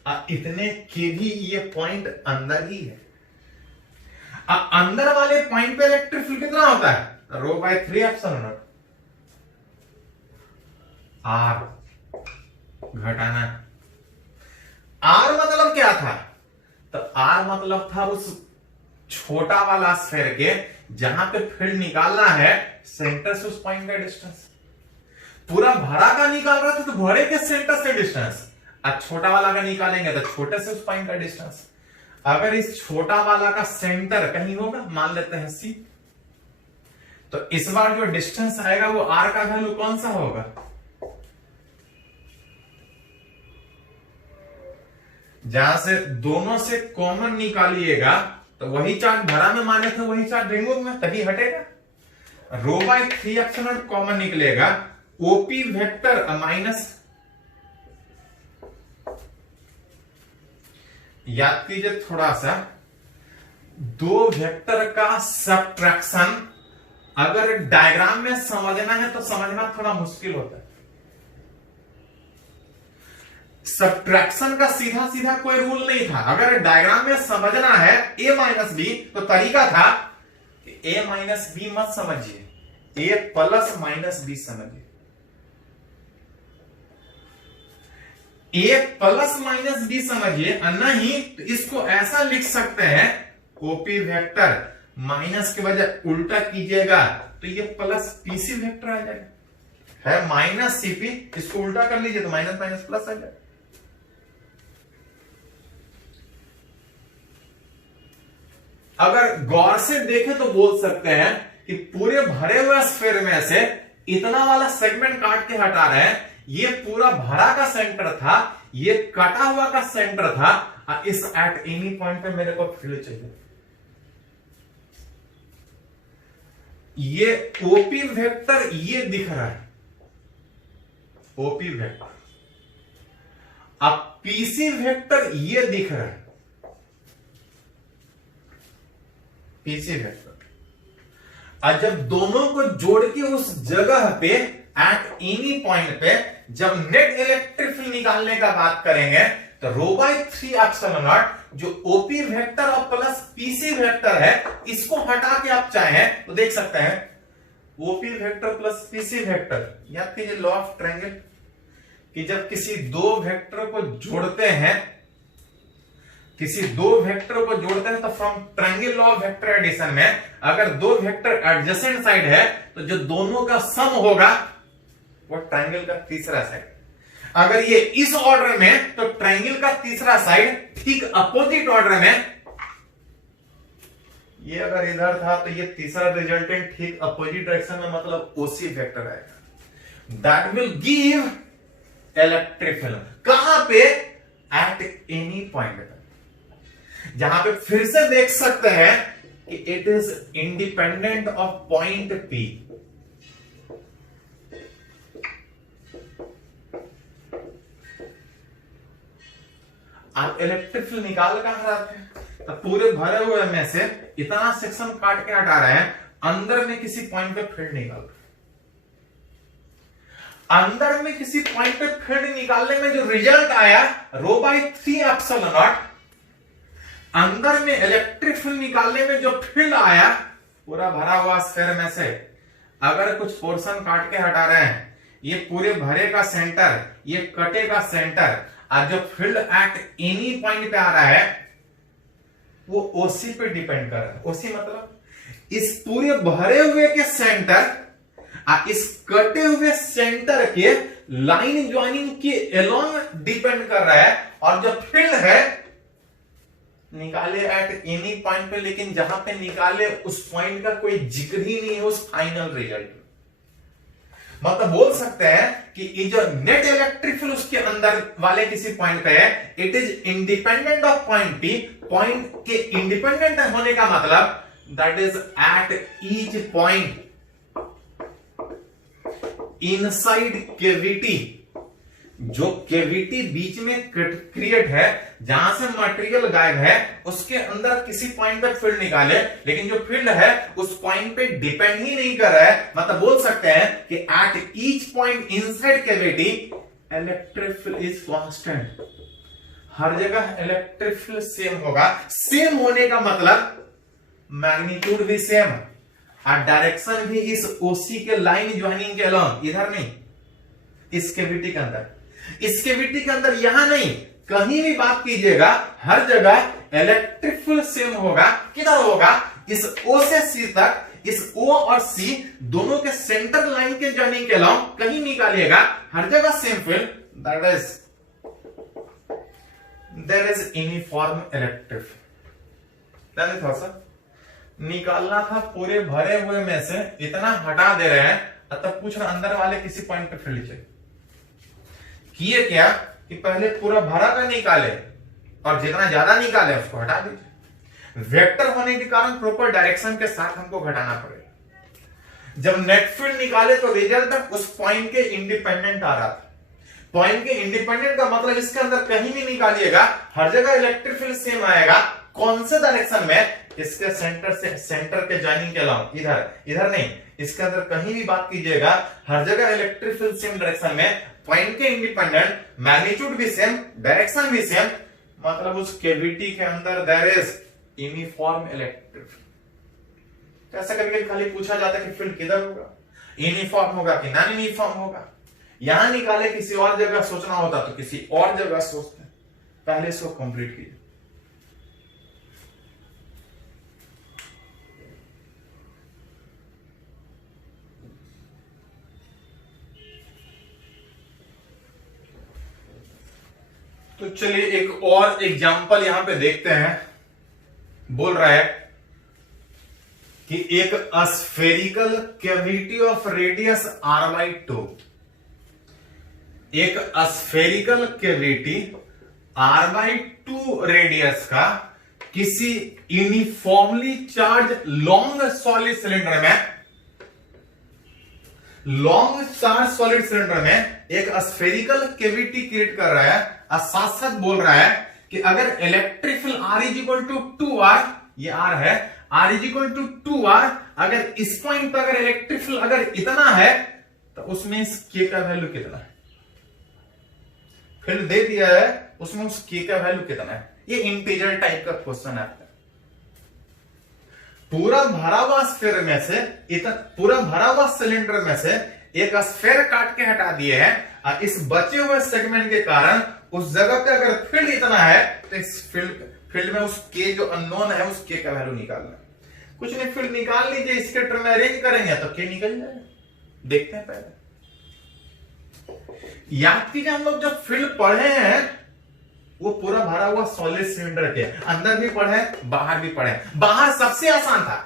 और इतने के भी ये पॉइंट अंदर ही है। अंदर वाले पॉइंट पे इलेक्ट्रिक फील्ड कितना होता है, रो बाय 3 एप्सिलॉन नॉट आर घटाना। आर मतलब क्या था? तो आर मतलब था उस छोटा वाला स्फीयर के जहां पे फील्ड निकालना है सेंटर से उस पॉइंट का डिस्टेंस। पूरा भरा का निकाल रहा था तो भरे के सेंटर से डिस्टेंस, अब छोटा वाला का निकालेंगे तो छोटे से उस पॉइंट का डिस्टेंस। अगर इस छोटा वाला का सेंटर कहीं होगा, मान लेते हैं सी, तो इस बार जो डिस्टेंस आएगा वो आर का वैल्यू कौन सा होगा? जहां से दोनों से कॉमन निकालिएगा तो वही चार्ज भरा में माने थे वही चार्ज रिमूव में, तभी हटेगा। रो बाय 3 एप्सिलॉन नॉट कॉमन निकलेगा, ओपी वेक्टर माइनस, याद कीजिए थोड़ा सा, दो वेक्टर का सब्ट्रैक्शन अगर डायग्राम में समझना है तो समझना थोड़ा मुश्किल होता है। सब्ट्रैक्शन का सीधा सीधा कोई रूल नहीं था। अगर डायग्राम में समझना है a माइनस बी तो तरीका था कि a माइनस बी मत समझिए, a प्लस माइनस बी समझिए। a प्लस माइनस बी समझिए, नहीं तो इसको ऐसा लिख सकते हैं, ओपी वेक्टर माइनस के बजाय उल्टा कीजिएगा तो ये प्लस पीसी वेक्टर आ जाएगा। है माइनस सीपी, इसको उल्टा कर लीजिए तो माइनस माइनस प्लस आ जाएगा। अगर गौर से देखें तो बोल सकते हैं कि पूरे भरे हुए स्फीयर में से इतना वाला सेगमेंट काट के हटा रहे हैं, ये पूरा भरा का सेंटर था, ये कटा हुआ का सेंटर था, इस एट एनी पॉइंट पे मेरे को फील्ड चाहिए। ये ओपी वेक्टर ये दिख रहा है, ओपी वेक्टर, अब पीसी वेक्टर ये दिख रहा है, पीसी वेक्टर। और जब दोनों को जोड़ के उस जगह पे एट एनी पॉइंट पे जब नेट इलेक्ट्रिक फील्ड निकालने का बात करेंगे तो रो बाय 3 एप्सिलॉन नॉट जो ओपी वेक्टर और प्लस पीसी वेक्टर है, इसको हटा के आप चाहें तो देख सकते हैं OP vector plus PC vector. याद कीजिए लॉ ऑफ ट्रायंगल कि जब किसी दो वेक्टर को जोड़ते हैं, किसी दो वेक्टर को जोड़ते हैं तो from triangle law of vector addition में अगर दो वेक्टर एडजेसेंट साइड है तो जो दोनों का सम होगा वो ट्रायंगल का तीसरा साइड। अगर ये इस ऑर्डर में तो ट्रायंगल का तीसरा साइड ठीक अपोजिट ऑर्डर में, ये अगर इधर था तो ये तीसरा रिजल्टेंट ठीक अपोजिट डायरेक्शन में, मतलब ओसी वेक्टर आएगा। That will give electric field कहां पे? एट एनी पॉइंट, जहां पे फिर से देख सकते हैं कि it is independent of point P. आप इलेक्ट्रिक फील्ड निकाल कहां रहे थे? तो पूरे भरे हुए में से इतना सेक्शन काट के हटा रहे हैं, अंदर में किसी पॉइंट पे फील्ड निकाल रहे हैं। अंदर में किसी पॉइंट पे फील्ड निकालने में जो रिजल्ट आया रो बाय 3 एप्सिलॉन नॉट, अंदर में इलेक्ट्रिक फील्ड निकालने में जो फील्ड आया पूरा भरा हुआ स्फीयर में से अगर कुछ पोर्शन काट के हटा रहे हैं, ये पूरे भरे का सेंटर, ये कटे का सेंटर, और जो फील्ड एट एनी पॉइंट पे आ रहा है वो ओसी पे डिपेंड कर रहा है। ओसी मतलब इस पूरे भरे हुए के सेंटर इस कटे हुए सेंटर के लाइन ज्वाइनिंग के अलोंग डिपेंड कर रहा है, और जो फील्ड है निकाले एट एनी पॉइंट पे, लेकिन जहां पे निकाले उस पॉइंट का कोई जिक्र ही नहीं है उस फाइनल रिजल्ट। मतलब बोल सकते हैं कि ये जो नेट इलेक्ट्रिक फील्ड उसके अंदर वाले किसी पॉइंट पे है, it is independent of point P. Point के इंडिपेंडेंट होने का मतलब that is eight each point inside cavity, जो कैविटी बीच में क्रिएट है जहां से मटेरियल गायब है, उसके अंदर किसी पॉइंट पे फील्ड निकाले, लेकिन जो फील्ड है उस पॉइंट पे डिपेंड ही नहीं कर रहा है। मतलब बोल सकते हैं कि at each point inside cavity electric field is constant. हर जगह इलेक्ट्रिक फील्ड सेम होगा। सेम होने का मतलब मैग्नीट्यूड भी सेम, और डायरेक्शन भी इस ओसी के लाइन ज्वाइनिंग के अलोंग, इधर नहीं, इस कैविटी के अंदर, इस कैविटी के अंदर, यहां नहीं, कहीं भी बात कीजिएगा हर जगह इलेक्ट्रिक फील्ड सेम होगा। किधर होगा? इस ओ से सी तक, इस ओ और सी दोनों के सेंटर लाइन के ज्वाइनिंग के अलोंग कहीं निकालिएगा हर जगह same field, that is there is uniform electric field. थोड़ा सा निकालना था, पूरे भरे हुए में से इतना हटा दे रहे हैं, तब पूछ रहे अंदर वाले किसी पॉइंट पे फील्ड चाहिए। किए क्या कि पहले पूरा भरा का निकाले और जितना ज्यादा निकाले उसको हटा दीजिए। वेक्टर होने के कारण प्रॉपर डायरेक्शन के साथ हमको घटाना पड़ेगा। जब नेट फील्ड निकाले तो रिजल्ट उस पॉइंट के इंडिपेंडेंट आ रहा था। पॉइंट के इंडिपेंडेंट का मतलब इसके अंदर कहीं भी निकालिएगा हर जगह इलेक्ट्रिक फील्ड सेम आएगा। कौन से डायरेक्शन में? इसके सेंटर से, सेंटर के ज्वाइनिंग के अलावा, इधर, इधर नहीं, इसके अंदर कहीं भी बात कीजिएगा हर जगह इलेक्ट्रिक फील्ड सेम डायरेक्शन में, पॉइंट के इंडिपेंडेंट, मैग्नीट्यूड भी सेम, डायरेक्शन भी सेम, मतलब उस कैविटी के अंदर there is uniform electric field. ऐसा करके खाली पूछा जाता है कि फील्ड किधर होगा, यूनिफॉर्म होगा कि नॉन यूनिफॉर्म होगा। यहां निकाले किसी और जगह सोचना होता तो किसी और जगह सोचते। पहले इसको कंप्लीट कीजिए। तो चलिए एक और एग्जांपल यहां पे देखते हैं। बोल रहा है कि एक spherical cavity of radius r/2, एक स्फेरिकल कैविटी r/2 रेडियस का किसी uniformly charge long solid cylinder में, लॉन्ग चार्ज सॉलिड सिलेंडर में एक स्फेरिकल कैविटी क्रिएट कर रहा है और साथ साथ बोल रहा है कि अगर इलेक्ट्रिक फील्ड R = 2R, ये R है, R = 2R, अगर इस पॉइंट पर अगर इलेक्ट्रिक फील्ड अगर इतना है तो उसमें इस K का वैल्यू कितना है? फील्ड दे दिया है, उसमें उस K का वैल्यू कितना है? ये इंटीजर टाइप का क्वेश्चन है। पूरा भरा हुआ स्फीयर में से, इतना पूरा भरा हुआ सिलेंडर में से एक स्फीयर काट के हटा दिए हैं और इस बचे हुए सेगमेंट के कारण उस जगह पे अगर फील्ड इतना है तो इस फील्ड में उस के जो अननोन है उस के का वैल्यू निकालना है। कुछ नहीं, फील्ड निकाल लीजिए, इसके टर्म में अरेंज करेंगे तो के निकल जाएगा। देखते हैं पहले, याद कीजिए हम लोग जब फील्ड पढ़े हैं वो पूरा भरा हुआ सॉलिड सिलेंडर के अंदर भी पढ़े, बाहर भी पढ़े। बाहर सबसे आसान था,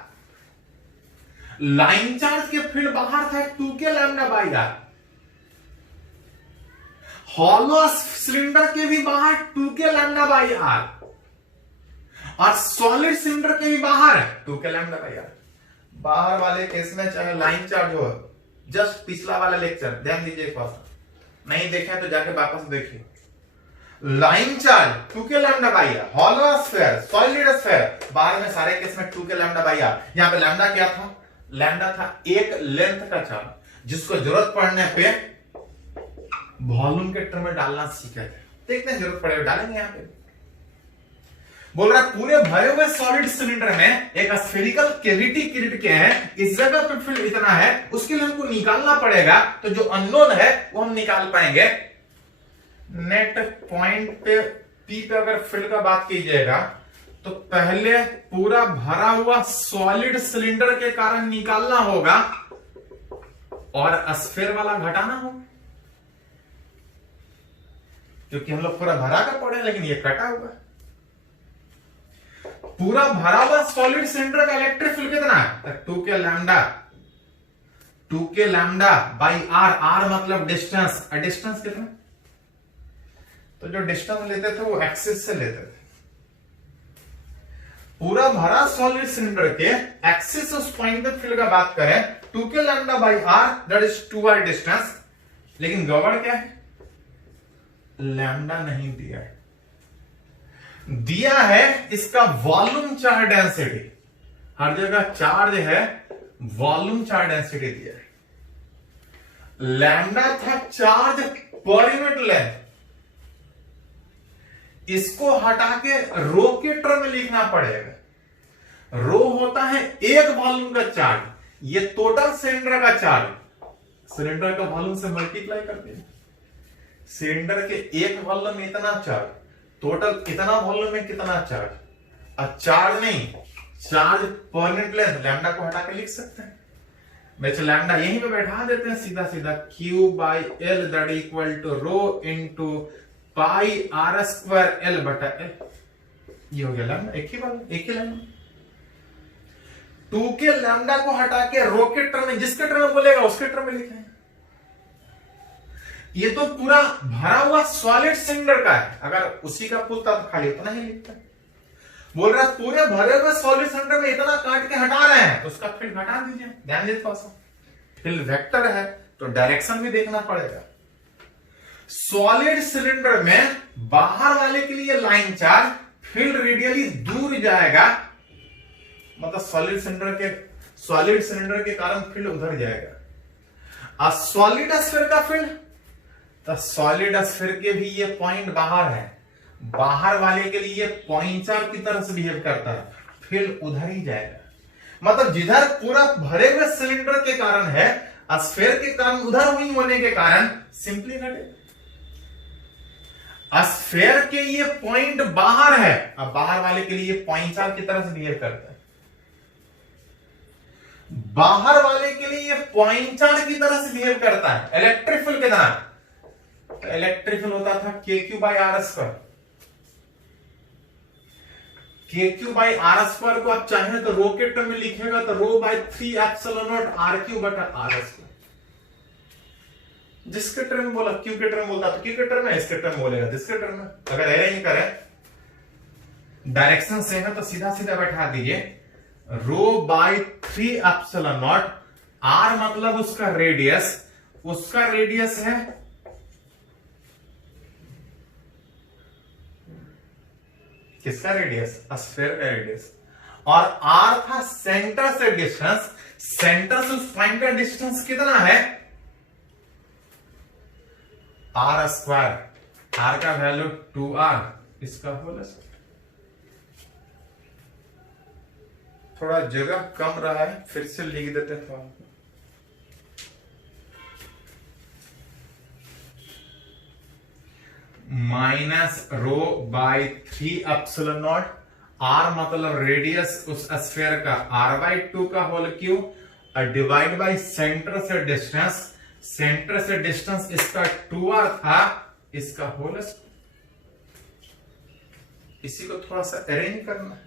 लाइन चार्ज के फील्ड बाहर था 2k λ/r, हॉलो सिलेंडर के भी बाहर 2k λ/r और सॉलिड सिलेंडर के भी बाहर 2k λ/r। बाहर वाले केस में चाहे लाइन चार्ज हो, जस्ट पिछला वाला लेक्चर ध्यान दीजिए, नहीं देखे तो जाके वापस देखिए। Line charge 2k λ/r, hollow sphere, solid sphere, बाहर में सारे केस में 2k λ/r। यहां पे लैम्डा क्या था? लैम्डा था एक लेंथ का चार्ज जिसको जरूरत पड़ने पे वॉल्यूम के टर्म में डालना सीखे थे। देखते हैं जरूरत पड़ेगा डालेंगे। यहां पे बोल रहा है पूरे भरे हुए सॉलिड सिलेंडर में एक स्फेरिकल कैविटी क्रिएट किए हैं, इस जगह पे फील्ड इतना है, उसके लिए हमको निकालना पड़ेगा। तो जो अननोन है वो हम निकाल पाएंगे। नेट पॉइंट पे पी पे अगर फील्ड का बात कीजिएगा तो पहले पूरा भरा हुआ सॉलिड सिलेंडर के कारण निकालना होगा और स्फीयर वाला घटाना होगा, क्योंकि हम लोग पूरा भरा का पढ़े लेकिन ये कटा हुआ। पूरा भरा हुआ सॉलिड सिलेंडर का इलेक्ट्रिक फील्ड कितना है? 2k λ/r, r मतलब डिस्टेंस, डिस्टेंस कितना? तो जो डिस्टेंस लेते थे वो एक्सिस से लेते थे। पूरा भरा सॉलिड सिलेंडर के एक्सिस उस पॉइंट पे फील्ड का बात करें 2k λ/r, that is 2r distance. लेकिन गड़बड़ क्या है? लैम्डा नहीं दिया है, दिया है इसका वॉल्यूम चार्ज डेंसिटी। हर जगह चार्ज है, वॉल्यूम चार्ज डेंसिटी दिया है। लैम्डा था चार्ज पर यूनिट लेंथ, इसको हटा के रो के टर्म में लिखना पड़ेगा। रो होता है एक वॉल्यूम का चार्ज, ये टोटल सिलेंडर का चार्ज, सिलेंडर का वॉल्यूम से मल्टीप्लाई करते हैं। सिलेंडर के एक वॉल्यूम में इतना चार्ज, टोटल इतना वॉल्यूम में कितना चार्ज, अब चार्ज नहीं, charge per unit length, lambda को हटा के लिख सकते हैं। बच्चे लैम्डा यहीं पे बैठा देते हैं सीधा सीधा, Q by L that equal to rho into pi are square L बटा एल। ये हो गया लैम्डा, एक ही लैम्डा। 2 के लैम्डा को हटा के रो के टर्म में, जिसके टर्म में बोलेगा उसके टर्म में लिखें। ये तो पूरा भरा हुआ सॉलिड सिलेंडर का है, अगर उसी का पुल तब खाली उतना ही लिखता है। बोल रहा है पूरे भरे हुए सॉलिड सिलेंडर में इतना काट के हटा रहे हैं तो उसका फील्ड घटा दीजिए। ध्यान दीजिए थोड़ा सा, फील्ड वेक्टर है तो डायरेक्शन भी देखना पड़ेगा। सॉलिड सिलेंडर में बाहर वाले के लिए लाइन चार्ज, फील्ड रेडियली दूर जाएगा, मतलब सॉलिड सिलेंडर के कारण फील्ड उधर जाएगा। सॉलिड स्फीयर का फील्ड, तो सॉलिड स्फीयर के भी ये पॉइंट बाहर है, बाहर वाले के लिए पॉइंट चार्ज की तरह से बिहेव करता है, फील्ड उधर ही जाएगा। मतलब जिधर पूरा भरे हुए सिलेंडर के कारण है, स्फीयर के कारण उधर हुई होने के कारण सिंपली घटे। स्फीयर के ये पॉइंट बाहर है, अब बाहर वाले के लिए पॉइंट चार्ज की तरह से बिहेव करता है। बाहर वाले के लिए पॉइंट चार्ज की तरह से बिहेव करता है, इलेक्ट्रिक फील्ड के तरह। तो इलेक्ट्रिक फील्ड होता था KQ by R square. KQ by R square को आप चाहें तो रो के टर्म में लिखेगा तो rho by 3 epsilon not RQ बटा आर स्क्वायर। जिसके टर्म में बोला Q के टर्म बोलता तो Q के टर्म में, इसके टर्म बोलेगा जिसके टर्म में। अगर अरेंज करें, डायरेक्शन सेम है तो सीधा सीधा बैठा दीजिए, रो बाई 3 एप्सिलॉन नॉट, R मतलब उसका रेडियस है किसका रेडियस, स्फीयर का रेडियस, और R था सेंटर से डिस्टेंस, सेंटर से उस पॉइंट का डिस्टेंस कितना है, R स्क्वायर, R का वैल्यू 2R, इसका होल स्क्वायर। थोड़ा जगह कम रहा है, फिर से लिख देते हैं। Minus rho by 3 epsilon not, R मतलब रेडियस उस स्फीयर का, R बाई 2 का होल क्यूब, और डिवाइड बाई सेंटर से डिस्टेंस, सेंटर से डिस्टेंस इसका 2R था, इसका होल स्क्वायर। इसी को थोड़ा सा अरेंज करना है।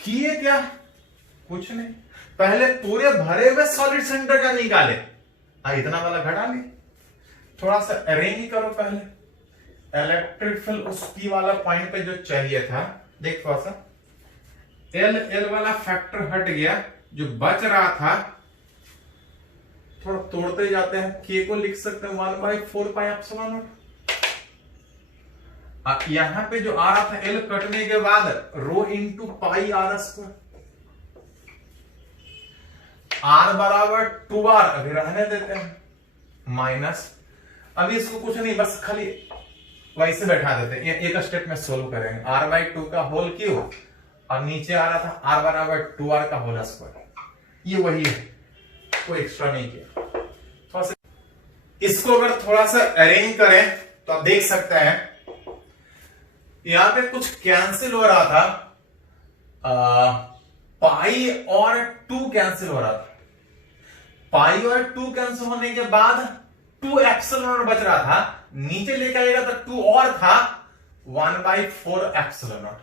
किए क्या, कुछ नहीं, पहले पूरे भरे हुए सॉलिड सिलेंडर का निकाले, इतना वाला घटा ले, थोड़ा सा अरेंज करो। पहले इलेक्ट्रिक फील्ड उस P वाला पॉइंट पे जो चाहिए था, देख थोड़ा सा एल वाला फैक्टर हट गया, जो बच रहा था थोड़ा तोड़ते जाते हैं। K को लिख सकते हैं 1/4 पाई एप्सिलॉन नॉट। यहां पे जो आ रहा था L कटने के बाद rho into pi are square, R बराबर 2R, अभी रहने देते हैं, माइनस, अभी इसको कुछ नहीं, बस खाली वैसे बैठा देते हैं, एक स्टेप में सोल्व करेंगे। R बाई 2 का होल क्यूब, और नीचे आ रहा था R बराबर 2R का होल स्क्वायर, ये वही है, कोई एक्स्ट्रा नहीं किया। थोड़ा सा इसको अगर थोड़ा सा अरेंज करें तो आप देख सकते हैं यहां पे कुछ कैंसिल हो रहा था, पाई और 2 कैंसिल हो रहा था, पाई और 2 कैंसिल होने के बाद 2 एप्सिलॉन बच रहा था, नीचे लेके आएगा तो 2 और था, 1/4 एप्सिलॉन नॉट।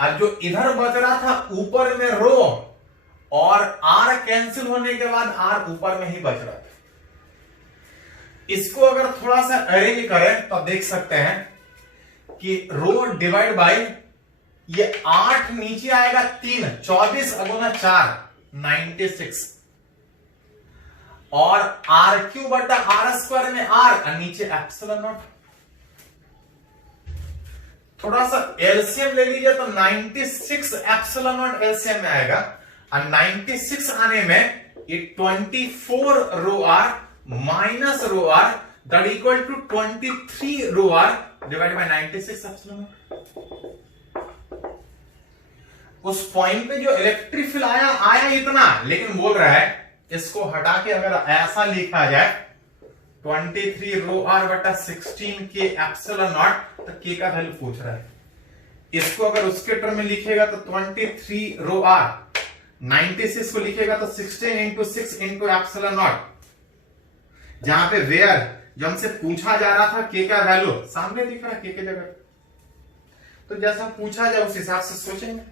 अब जो इधर बच रहा था ऊपर में रो, और R कैंसिल होने के बाद R ऊपर में ही बच रहा था। इसको अगर थोड़ा सा अरेंज करें तो देख सकते हैं कि रो डिवाइड बाई ये 8 नीचे आएगा 3, 24 अगुना 4, 96, और RQ बटा R स्क्वायर में R, और नीचे एप्सिलॉन नॉट। थोड़ा सा एलसीएम ले लीजिए तो 96 एप्सिलॉन नॉट एलसीएम में आएगा, और 96 आने में ये 24 rho R minus rho R that equal to 23 rho R divide by 96 epsilon. उस पॉइंट पे जो इलेक्ट्रिक फील्ड आया इतना, लेकिन बोल रहा है इसको हटा के अगर ऐसा लिखा जाए 23 रो आर बटा 16 के एप्सिलॉन नॉट, तो के का वैल्यू पूछ रहा है। इसको अगर उसके टर्म में लिखेगा तो 23 रो आर, 96 को लिखेगा तो 16 इंटू 6 इंटू एप्सिलॉन नॉट। जहां पे वेयर जो हमसे पूछा जा रहा था के का वैल्यू सामने दिख रहा है के जगह, तो जैसा पूछा जाए उस हिसाब से सोचेंगे।